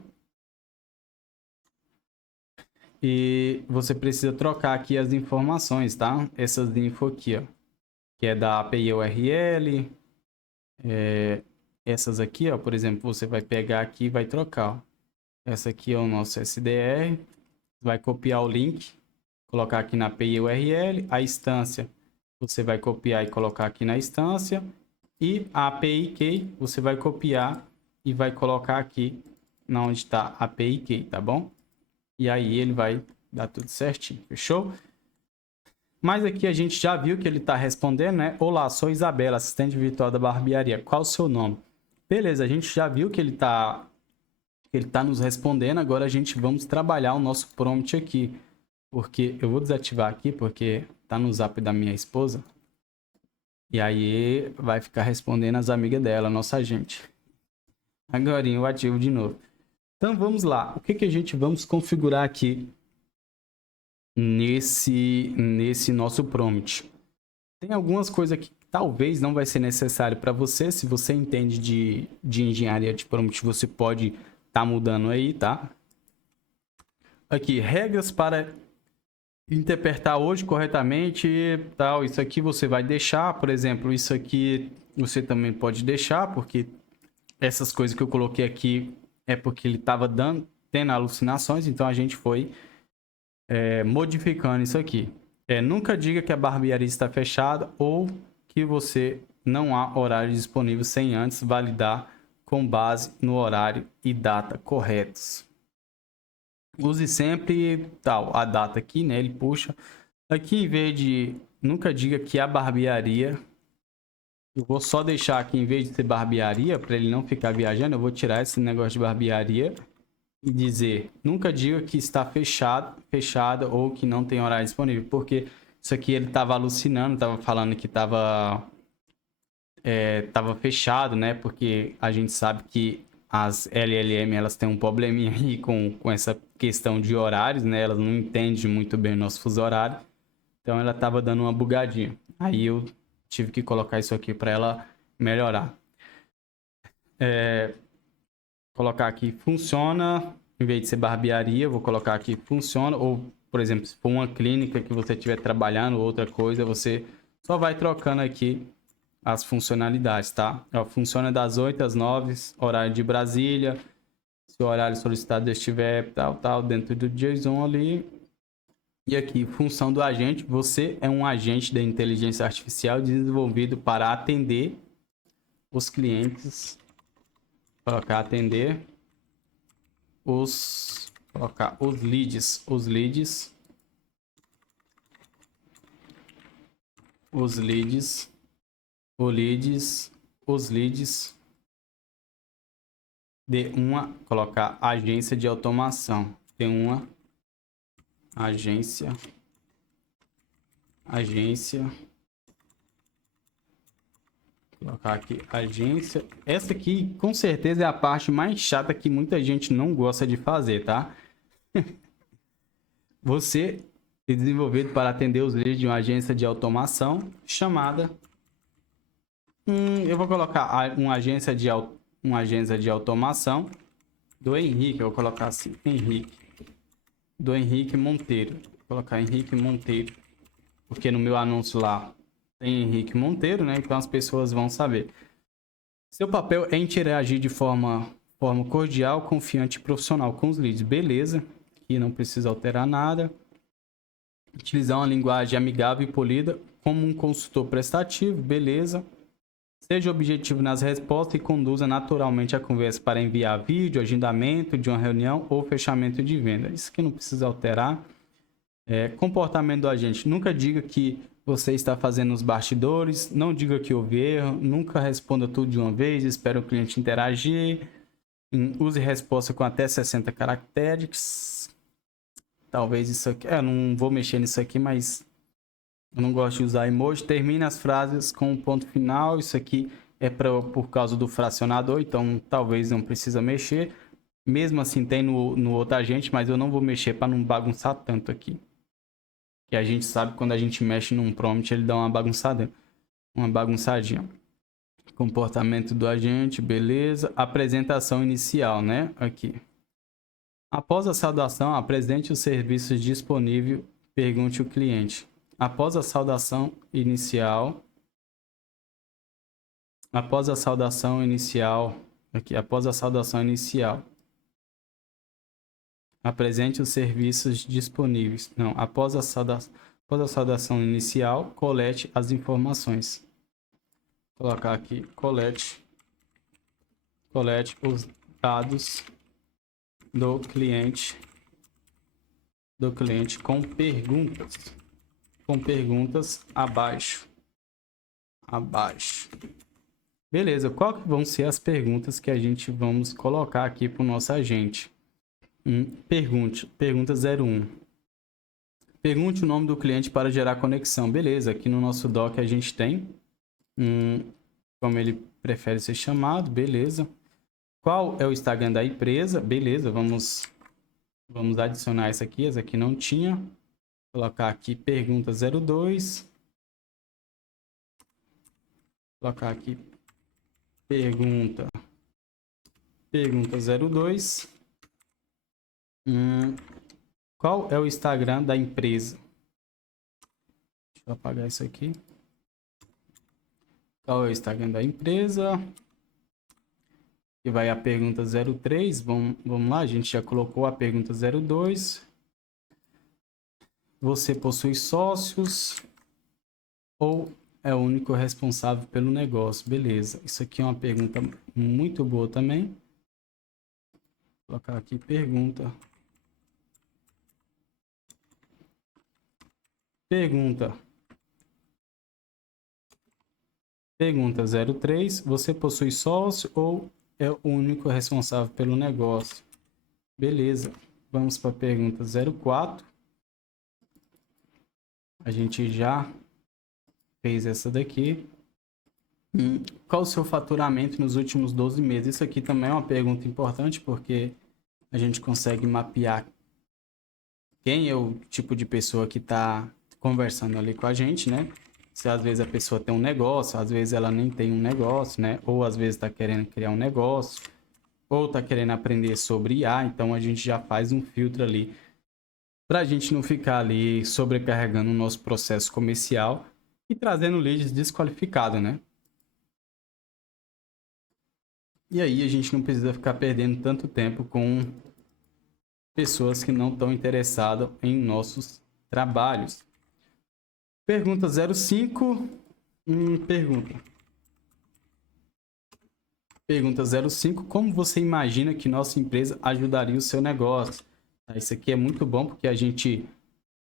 E você precisa trocar aqui as informações, tá? Essas info aqui, ó. Que é da API URL. Essas aqui, ó, por exemplo, você vai pegar aqui e vai trocar, ó. Essa aqui é o nosso SDR. Vai copiar o link, colocar aqui na API URL. A instância, você vai copiar e colocar aqui na instância. E a API Key, você vai copiar e vai colocar aqui na onde está a API Key, tá bom? E aí ele vai dar tudo certinho, fechou? Mas aqui a gente já viu que ele está respondendo, né? Olá, sou Isabela, assistente virtual da barbearia. Qual o seu nome? Beleza, a gente já viu que ele tá nos respondendo. Agora a gente vamos trabalhar o nosso prompt aqui. Porque eu vou desativar aqui, porque tá no zap da minha esposa. E aí vai ficar respondendo as amigas dela, nossa gente. Agora eu ativo de novo. Então vamos lá. O que que a gente vamos configurar aqui nesse nosso prompt? Tem algumas coisas que talvez não vai ser necessário para você. Se você entende de engenharia de prompt, você pode estar mudando aí, tá? Aqui, regras para interpretar hoje corretamente, tal. Isso aqui você vai deixar, por exemplo, isso aqui você também pode deixar, porque essas coisas que eu coloquei aqui é porque ele estava tendo alucinações, então a gente foi modificando isso aqui. Nunca diga que a barbearia está fechada ou que você não há horário disponível sem antes validar com base no horário e data corretos. Use sempre a data aqui, né? Ele puxa. Aqui, em vez de nunca diga que a barbearia, eu vou só deixar aqui, em vez de ser barbearia, para ele não ficar viajando, eu vou tirar esse negócio de barbearia e dizer, nunca diga que está fechada ou que não tem horário disponível, porque isso aqui ele estava alucinando, estava falando que estava fechado, né? Porque a gente sabe que as LLM elas têm um probleminha aí com essa questão de horários, né? Elas não entendem muito bem o nosso fuso horário, então ela estava dando uma bugadinha. Aí eu tive que colocar isso aqui para ela melhorar. Colocar aqui funciona, em vez de ser barbearia, eu vou colocar aqui funciona, ou, por exemplo, se for uma clínica que você estiver trabalhando, outra coisa, você só vai trocando aqui as funcionalidades, tá? Funciona das 8 às 9, horário de Brasília, se o horário solicitado estiver tal, dentro do JSON ali. E aqui, função do agente, você é um agente da inteligência artificial desenvolvido para atender os clientes. Colocar atender colocar os leads de uma, colocar agência de automação, tem uma agência, colocar aqui agência. Essa aqui com certeza é a parte mais chata que muita gente não gosta de fazer, tá? Você é desenvolvido para atender os leads de uma agência de automação chamada eu vou colocar uma agência de automação do Henrique. Eu vou colocar assim, do Henrique Monteiro. Vou colocar Henrique Monteiro, porque no meu anúncio lá tem Henrique Monteiro, né? Então as pessoas vão saber. Seu papel é interagir de forma cordial, confiante e profissional com os leads. Beleza, aqui não precisa alterar nada. Utilizar uma linguagem amigável e polida como um consultor prestativo. Beleza. Seja objetivo nas respostas e conduza naturalmente a conversa para enviar vídeo, agendamento de uma reunião ou fechamento de venda. Isso aqui não precisa alterar. Comportamento do agente. Nunca diga que você está fazendo os bastidores. Não diga que houve erro. Nunca responda tudo de uma vez. Espere o cliente interagir. Use resposta com até 60 caracteres. Talvez isso aqui... eu não vou mexer nisso aqui, mas... eu não gosto de usar emoji. Termine as frases com um ponto final. Isso aqui é por causa do fracionador, então talvez não precisa mexer. Mesmo assim tem no outro agente, mas eu não vou mexer para não bagunçar tanto aqui. Que a gente sabe que quando a gente mexe num prompt, ele dá uma bagunçada, uma bagunçadinha. Comportamento do agente, beleza. Apresentação inicial, né? Aqui. Após a saudação, apresente os serviços disponíveis, pergunte o cliente. Após a saudação inicial, após a saudação inicial, apresente os serviços disponíveis. Não, após a saudação inicial, colete as informações. Vou colocar aqui, colete os dados do cliente com perguntas abaixo. Beleza, qual que vão ser as perguntas que a gente vamos colocar aqui para o nosso agente? Pergunta 01. Pergunte o nome do cliente para gerar conexão. Beleza, aqui no nosso doc a gente tem como ele prefere ser chamado, beleza. Qual é o Instagram da empresa? Beleza, vamos adicionar essa aqui não tinha. Vou colocar aqui pergunta 02. Colocar aqui pergunta 02. Qual é o Instagram da empresa? Deixa eu apagar isso aqui. Qual é o Instagram da empresa? E vai a pergunta 03. Vamos lá, a gente já colocou a pergunta 02. Você possui sócios ou é o único responsável pelo negócio? Beleza, isso aqui é uma pergunta muito boa também. Vou colocar aqui pergunta 03. Você possui sócio ou é o único responsável pelo negócio? Beleza, vamos para a pergunta 04. A gente já fez essa daqui. Qual o seu faturamento nos últimos 12 meses? Isso aqui também é uma pergunta importante porque a gente consegue mapear quem é o tipo de pessoa que está conversando ali com a gente, né? Se às vezes a pessoa tem um negócio, às vezes ela nem tem um negócio, né? Ou às vezes está querendo criar um negócio, ou está querendo aprender sobre IA, então a gente já faz um filtro ali para a gente não ficar ali sobrecarregando o nosso processo comercial e trazendo leads desqualificados, né? E aí a gente não precisa ficar perdendo tanto tempo com pessoas que não estão interessadas em nossos trabalhos. Pergunta 05. Pergunta 05. Como você imagina que nossa empresa ajudaria o seu negócio? Isso aqui é muito bom porque a gente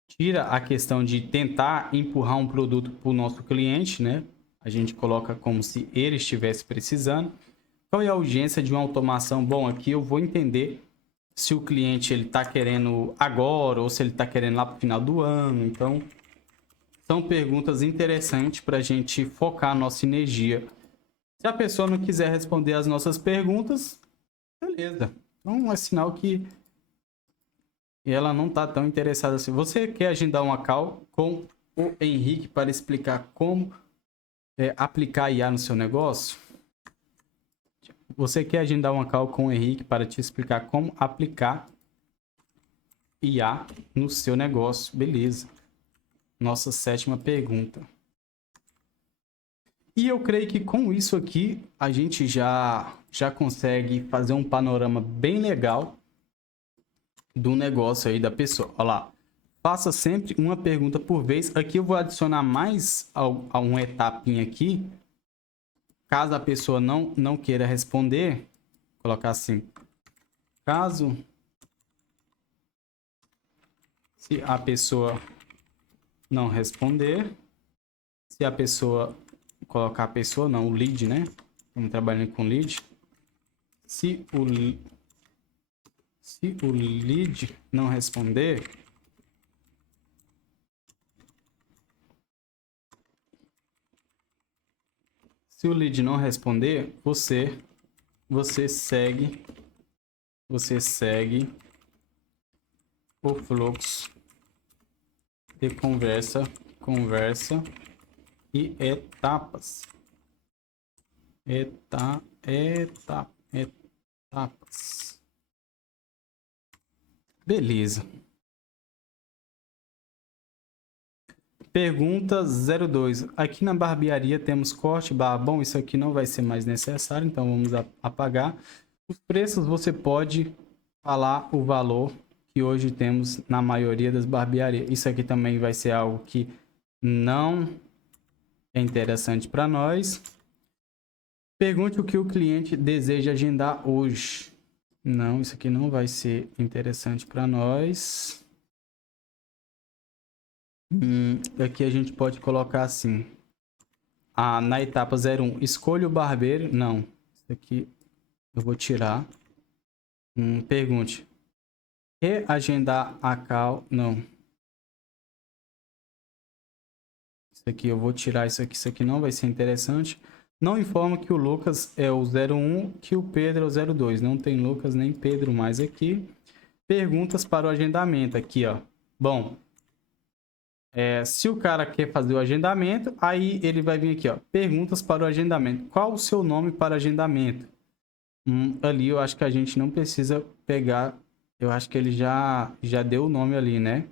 tira a questão de tentar empurrar um produto para o nosso cliente, né? A gente coloca como se ele estivesse precisando. Qual é a urgência de uma automação? Bom, aqui eu vou entender se o cliente ele está querendo agora ou se ele está querendo lá para o final do ano. Então, são perguntas interessantes para a gente focar a nossa energia. Se a pessoa não quiser responder as nossas perguntas, beleza. Então, é sinal que ela não está tão interessada assim. Você quer agendar uma call com o Henrique para explicar como aplicar IA no seu negócio? Você quer agendar uma call com o Henrique para te explicar como aplicar IA no seu negócio? Beleza. Nossa 7ª pergunta. E eu creio que com isso aqui a gente já consegue fazer um panorama bem legal do negócio aí da pessoa. Olha lá. Faça sempre uma pergunta por vez. Aqui eu vou adicionar mais a uma etapinha aqui. Caso a pessoa não queira responder, vou colocar assim. Se a pessoa não responder, se a pessoa colocar a pessoa, não, o lead, né? Estamos trabalhando com lead. Se o lead não responder, você segue você segue o fluxo de conversa e etapas. Etapas. Beleza. Pergunta 02. Aqui na barbearia temos corte, barra. Bom, isso aqui não vai ser mais necessário, então vamos apagar. Os preços você pode falar o valor que hoje temos na maioria das barbearias. Isso aqui também vai ser algo que não é interessante para nós. Pergunte o que o cliente deseja agendar hoje. Não, isso aqui não vai ser interessante para nós. Aqui a gente pode colocar assim. Na etapa 01, escolha o barbeiro. Não, isso aqui eu vou tirar. Pergunte. Reagendar a call. Não. Isso aqui eu vou tirar isso aqui não vai ser interessante. Não informa que o Lucas é o 01, que o Pedro é o 02. Não tem Lucas nem Pedro mais aqui. Perguntas para o agendamento. Aqui, ó. Bom, se o cara quer fazer o agendamento, aí ele vai vir aqui, ó. Perguntas para o agendamento. Qual o seu nome para agendamento? Ali eu acho que a gente não precisa pegar. Eu acho que ele já deu o nome ali, né?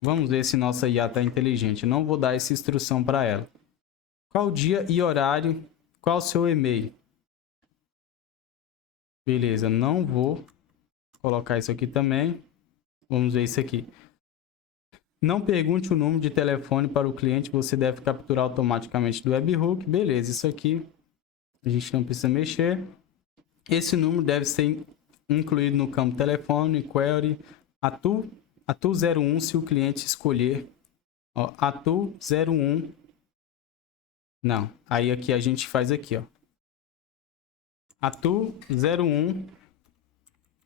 Vamos ver se nossa IA tá inteligente. Não vou dar essa instrução para ela. Qual dia e horário? Qual o seu e-mail? Beleza, não vou colocar isso aqui também. Vamos ver isso aqui. Não pergunte o número de telefone para o cliente. Você deve capturar automaticamente do webhook. Beleza, isso aqui a gente não precisa mexer. Esse número deve ser incluído no campo telefone, query, atu 01 se o cliente escolher. Ó, atu 01. Não, aí aqui a gente faz aqui, ó. atu 01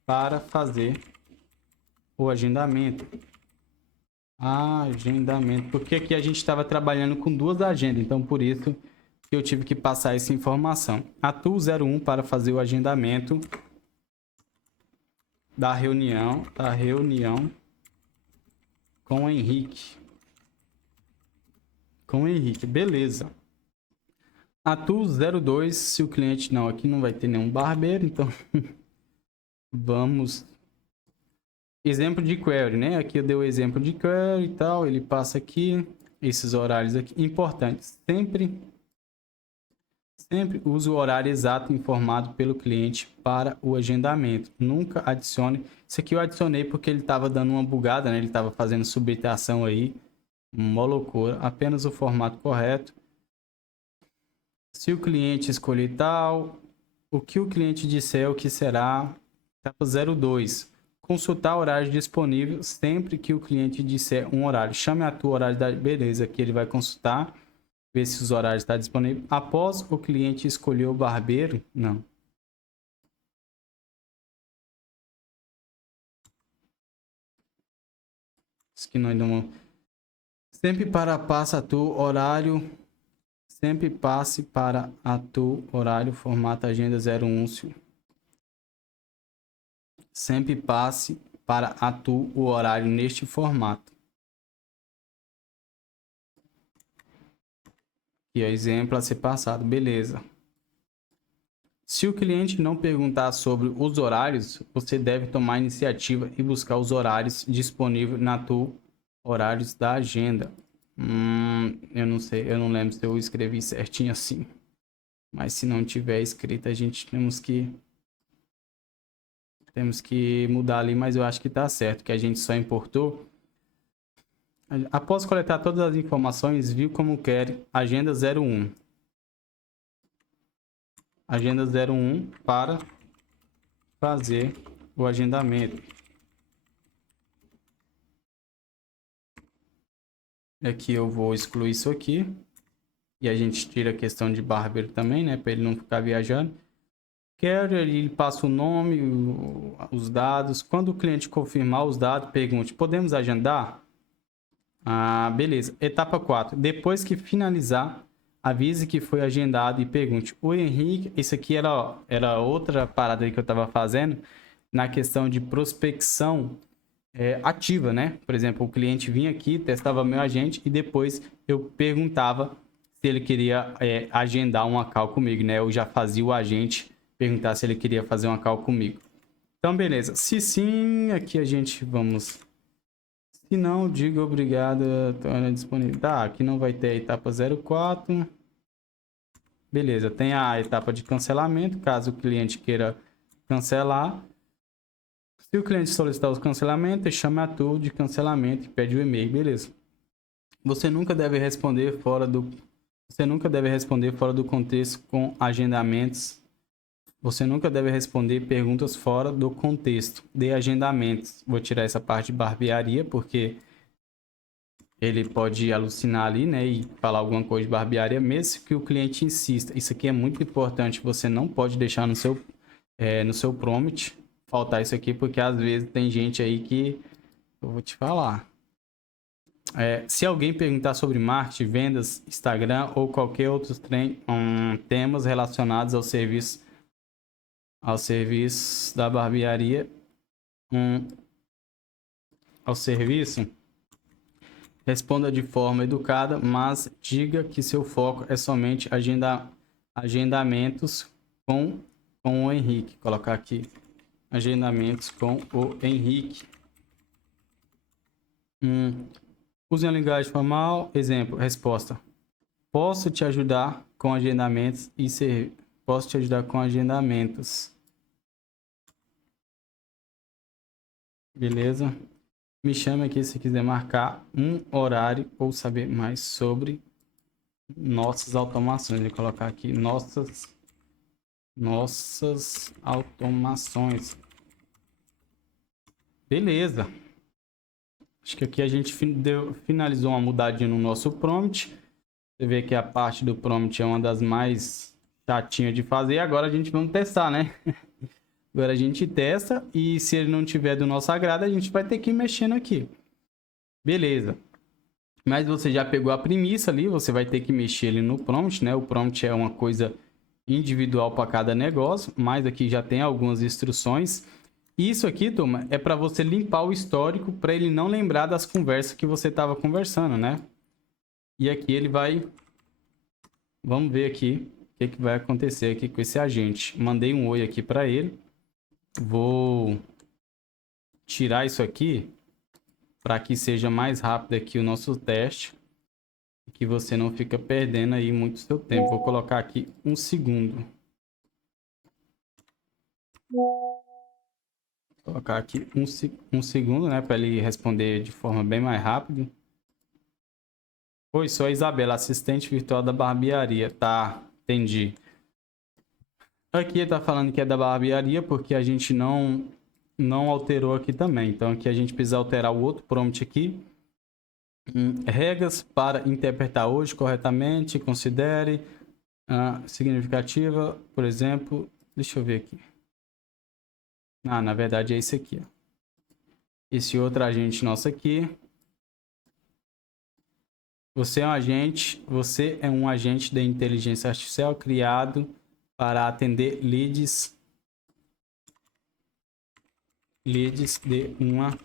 para fazer o agendamento. Agendamento, porque aqui a gente estava trabalhando com duas agendas, então por isso que eu tive que passar essa informação. atu 01 para fazer o agendamento da reunião com o Henrique. Beleza. atu 02 se o cliente não, aqui não vai ter nenhum barbeiro, então vamos. Exemplo de query, né? Aqui eu dei o exemplo de query e tal. Ele passa aqui, esses horários aqui. Importante, sempre use o horário exato informado pelo cliente para o agendamento. Nunca adicione. Isso aqui eu adicionei porque ele estava dando uma bugada, né? Ele estava fazendo subtração aí. Uma loucura. Apenas o formato correto. Se o cliente escolher tal, o que o cliente disser, o que será. Etapa 02. Consultar horário disponível sempre que o cliente disser um horário. Chame a tua horário da beleza, que ele vai consultar, ver se os horários estão disponíveis. Após o cliente escolher o barbeiro, não. Isso que nós não. Sempre para passa a tu horário. Sempre passe para a tu horário, formato agenda 01. Sempre passe para a tu o horário neste formato. E o exemplo a ser passado, beleza. Se o cliente não perguntar sobre os horários, você deve tomar a iniciativa e buscar os horários disponíveis na tua horários da agenda. Eu não sei, eu não lembro se eu escrevi certinho assim. Mas se não tiver escrito, a gente temos que mudar ali, mas eu acho que tá certo, que a gente só importou. Após coletar todas as informações, viu como quer agenda 01. Agenda 01 para fazer o agendamento. Aqui eu vou excluir isso aqui. E a gente tira a questão de barbeiro também, né? Para ele não ficar viajando. Quero, ele passa o nome, os dados. Quando o cliente confirmar os dados, pergunte, podemos agendar? Beleza. Etapa 4. Depois que finalizar avise que foi agendado e pergunte: Oi, Henrique. Isso aqui era outra parada aí que eu estava fazendo na questão de prospecção ativa, né? Por exemplo, o cliente vinha aqui, testava meu agente e depois eu perguntava se ele queria agendar uma call comigo, né? Eu já fazia o agente perguntar se ele queria fazer uma call comigo. Então, beleza. Se sim, aqui a gente vamos. Se não, diga obrigado, torna disponível. Tá, aqui não vai ter a etapa 04. Beleza, tem a etapa de cancelamento, caso o cliente queira cancelar. Se o cliente solicitar o cancelamento, chame a tool de cancelamento e pede o e-mail, beleza. Você nunca deve responder fora do contexto com agendamentos. Você nunca deve responder perguntas fora do contexto de agendamentos. Vou tirar essa parte de barbearia porque ele pode alucinar ali, né, e falar alguma coisa de barbearia, mesmo que o cliente insista. Isso aqui é muito importante, você não pode deixar no seu prompt faltar isso aqui, porque às vezes tem gente aí que, eu vou te falar, se alguém perguntar sobre marketing, vendas, Instagram ou qualquer outro temas relacionados ao serviço da barbearia, ao serviço, responda de forma educada, mas diga que seu foco é somente agendamentos com o Henrique. Vou colocar aqui agendamentos com o Henrique. Use a linguagem formal. Exemplo, resposta. Posso te ajudar com agendamentos e posso te ajudar com agendamentos. Beleza? Me chame aqui se quiser marcar um horário ou saber mais sobre nossas automações. Vou colocar aqui nossas automações. Beleza. Acho que aqui a gente finalizou uma mudadinha no nosso prompt. Você vê que a parte do prompt é uma das mais chatinhas de fazer. Agora a gente vamos testar, né? Agora a gente testa e se ele não tiver do nosso agrado, a gente vai ter que ir mexendo aqui. Beleza. Mas você já pegou a premissa ali, você vai ter que mexer ele no prompt, né? O prompt é uma coisa individual para cada negócio, mas aqui já tem algumas instruções. Isso aqui, turma, é para você limpar o histórico para ele não lembrar das conversas que você estava conversando, né? E aqui ele vai... Vamos ver aqui o que vai acontecer aqui com esse agente. Mandei um oi aqui para ele. Vou tirar isso aqui para que seja mais rápido aqui o nosso teste. Que você não fica perdendo aí muito seu tempo. Vou colocar aqui 1 segundo. Vou colocar aqui um segundo, né? Para ele responder de forma bem mais rápida. Oi, sou a Isabela, assistente virtual da barbearia. Tá, entendi. Aqui ele tá falando que é da barbearia porque a gente não alterou aqui também. Então aqui a gente precisa alterar o outro prompt aqui. Regras para interpretar hoje corretamente. Considere significativa, por exemplo. Deixa eu ver aqui. Na verdade é esse aqui. Ó. Esse outro agente nosso aqui. Você é um agente de inteligência artificial criado para atender leads de uma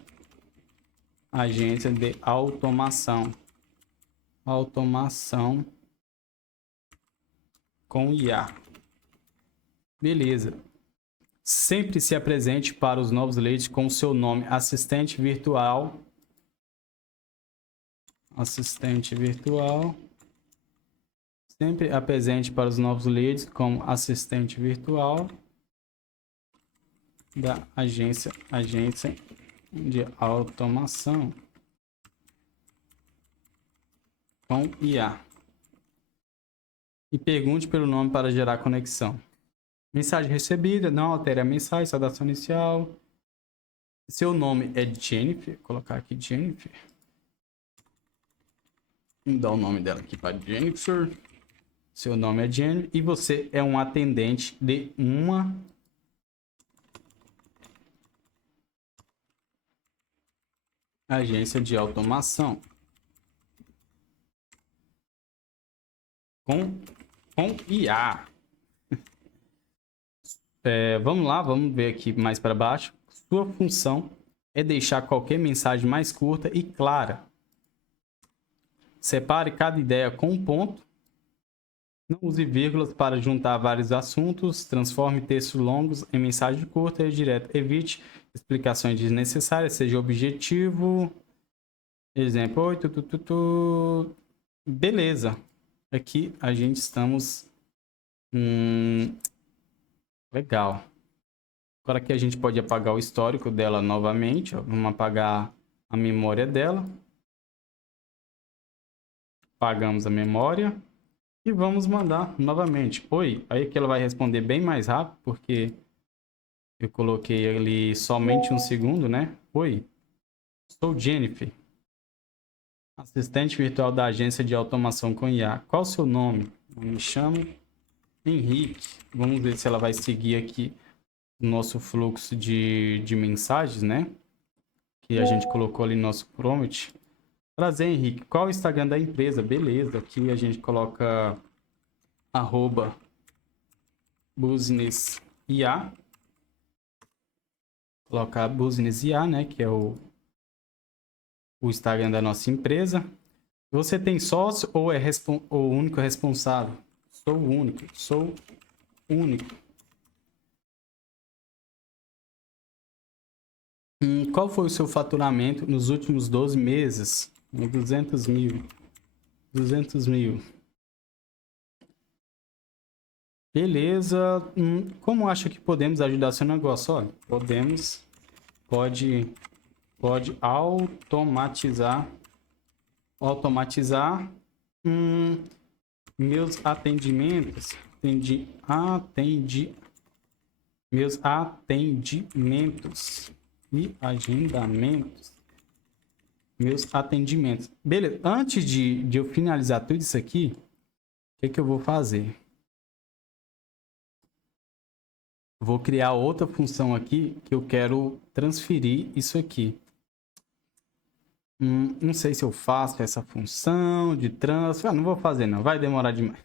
agência de automação com IA. Beleza. Sempre se apresente para os novos leads com o seu nome assistente virtual. Sempre apresente para os novos leads como assistente virtual da agência de automação com IA. E pergunte pelo nome para gerar conexão. Mensagem recebida, não altere a mensagem, saudação inicial. Seu nome é Jennifer, vou colocar aqui Jennifer. Vamos dar o nome dela aqui para Jennifer. Seu nome é Jennifer e você é um atendente de uma agência de automação. com IA. Vamos lá, vamos ver aqui mais para baixo. Sua função é deixar qualquer mensagem mais curta e clara. Separe cada ideia com um ponto. Não use vírgulas para juntar vários assuntos. Transforme textos longos em mensagem curta e direta. Evite explicações desnecessárias. Seja objetivo. Exemplo. Oi, Beleza. Aqui a gente estamos... Legal. Agora aqui a gente pode apagar o histórico dela novamente. Ó. Vamos apagar a memória dela. Apagamos a memória. E vamos mandar novamente. Oi. Aí que ela vai responder bem mais rápido, porque eu coloquei ali somente um segundo, né? Oi. Sou Jennifer, assistente virtual da agência de automação com IA. Qual o seu nome? Eu me chamo Henrique. Vamos ver se ela vai seguir aqui o nosso fluxo de mensagens, né? Que a gente colocou ali no nosso prompt. Prazer, Henrique. Qual o Instagram da empresa? Beleza. Aqui a gente coloca @business.ia. Colocar business.ia, né? Que é o Instagram da nossa empresa. Você tem sócio ou é o único responsável? Sou o único. Sou único. Qual foi o seu faturamento nos últimos 12 meses? 200 mil. 200 mil. Beleza. Como acha que podemos ajudar seu negócio? Olha, pode automatizar meus atendimentos, meus atendimentos e agendamentos, meus atendimentos. Beleza, antes de eu finalizar tudo isso aqui, o que eu vou fazer? Vou criar outra função aqui que eu quero transferir isso aqui. Não sei se eu faço essa função de transfer. Não vou fazer não, vai demorar demais.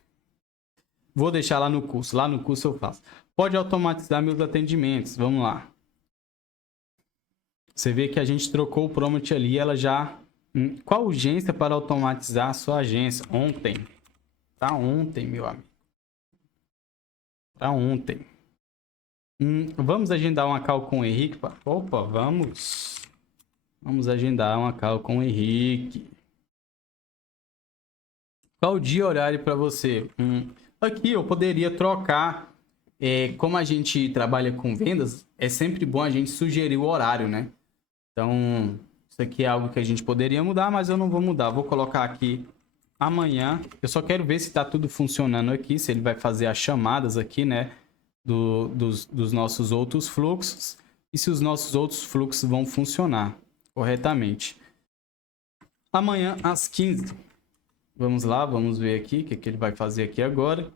Vou deixar lá no curso. Lá no curso eu faço. Pode automatizar meus atendimentos. Vamos lá. Você vê que a gente trocou o prompt ali. Ela já... Qual urgência para automatizar a sua agência? Ontem. Tá ontem, meu amigo. Tá ontem. Vamos agendar uma call com o Henrique? Opa, vamos. Vamos agendar uma call com o Henrique. Qual dia e horário para você? Aqui eu poderia trocar. Como a gente trabalha com vendas, é sempre bom a gente sugerir o horário, né? Então, isso aqui é algo que a gente poderia mudar, mas eu não vou mudar. Vou colocar aqui amanhã. Eu só quero ver se está tudo funcionando aqui, se ele vai fazer as chamadas aqui, né? Dos nossos outros fluxos. E se os nossos outros fluxos vão funcionar corretamente. Amanhã às 15. Vamos lá, vamos ver aqui o que ele vai fazer aqui agora.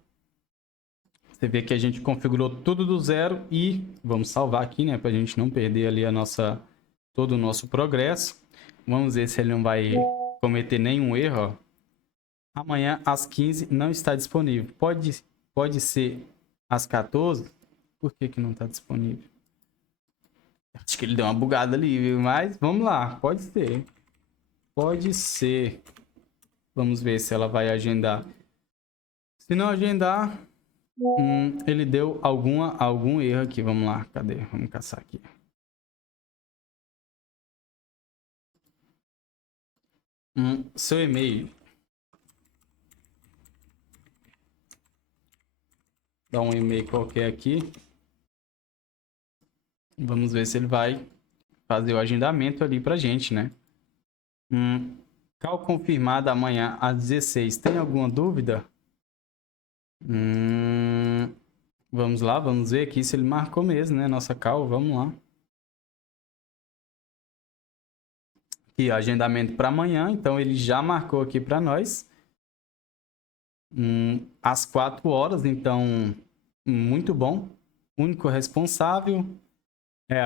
Você vê que a gente configurou tudo do zero e vamos salvar aqui, né? Para a gente não perder ali todo o nosso progresso. Vamos ver se ele não vai cometer nenhum erro. Ó. Amanhã às 15 não está disponível. Pode ser às 14. Por que não está disponível? Acho que ele deu uma bugada ali, viu? Mas vamos lá, pode ser. Pode ser. Vamos ver se ela vai agendar. Se não agendar, ele deu algum erro aqui. Vamos lá, cadê? Vamos caçar aqui. Seu e-mail. Dá um e-mail qualquer aqui. Vamos ver se ele vai fazer o agendamento ali pra gente, né? Call confirmada amanhã às 16. Tem alguma dúvida? Vamos lá, vamos ver aqui se ele marcou mesmo, né? Nossa call, vamos lá. Aqui, agendamento para amanhã, então ele já marcou aqui para nós. Às 4 horas, então, muito bom. Único responsável.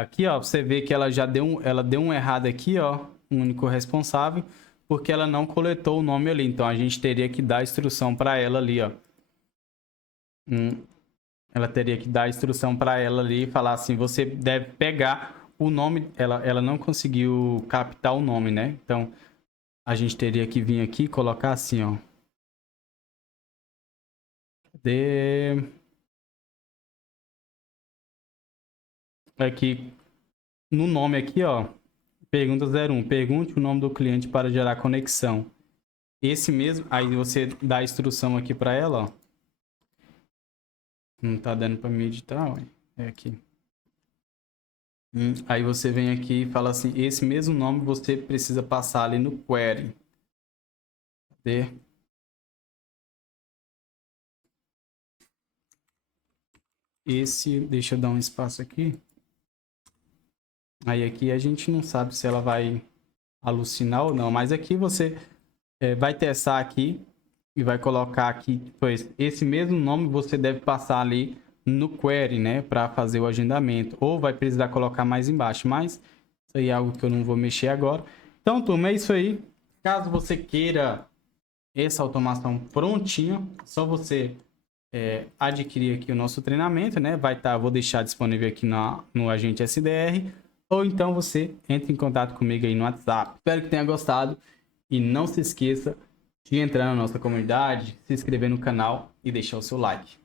Aqui, ó, você vê que ela já deu um errado aqui, ó. Único responsável. porque ela não coletou o nome ali. Então a gente teria que dar a instrução para ela ali, ó. Ela teria que dar a instrução para ela ali e falar assim: você deve pegar o nome. Ela não conseguiu captar o nome, né? Então a gente teria que vir aqui e colocar assim, ó. Aqui no nome aqui, ó. Pergunta 01. Pergunte o nome do cliente para gerar conexão. Esse mesmo, aí você dá a instrução aqui para ela, ó. Não tá dando para me editar, ó. É aqui. Aí você vem aqui e fala assim, esse mesmo nome você precisa passar ali no query. Cadê? Esse, deixa eu dar um espaço aqui. Aí aqui a gente não sabe se ela vai alucinar ou não, mas aqui você vai testar aqui e vai colocar aqui, pois esse mesmo nome você deve passar ali no query, né, para fazer o agendamento, ou vai precisar colocar mais embaixo, mas isso aí é algo que eu não vou mexer agora. Então, turma, é isso aí. Caso você queira essa automação prontinha, só você adquirir aqui o nosso treinamento, né? Vou deixar disponível aqui no Agente SDR, ou então você entra em contato comigo aí no WhatsApp. Espero que tenha gostado e não se esqueça de entrar na nossa comunidade, se inscrever no canal e deixar o seu like.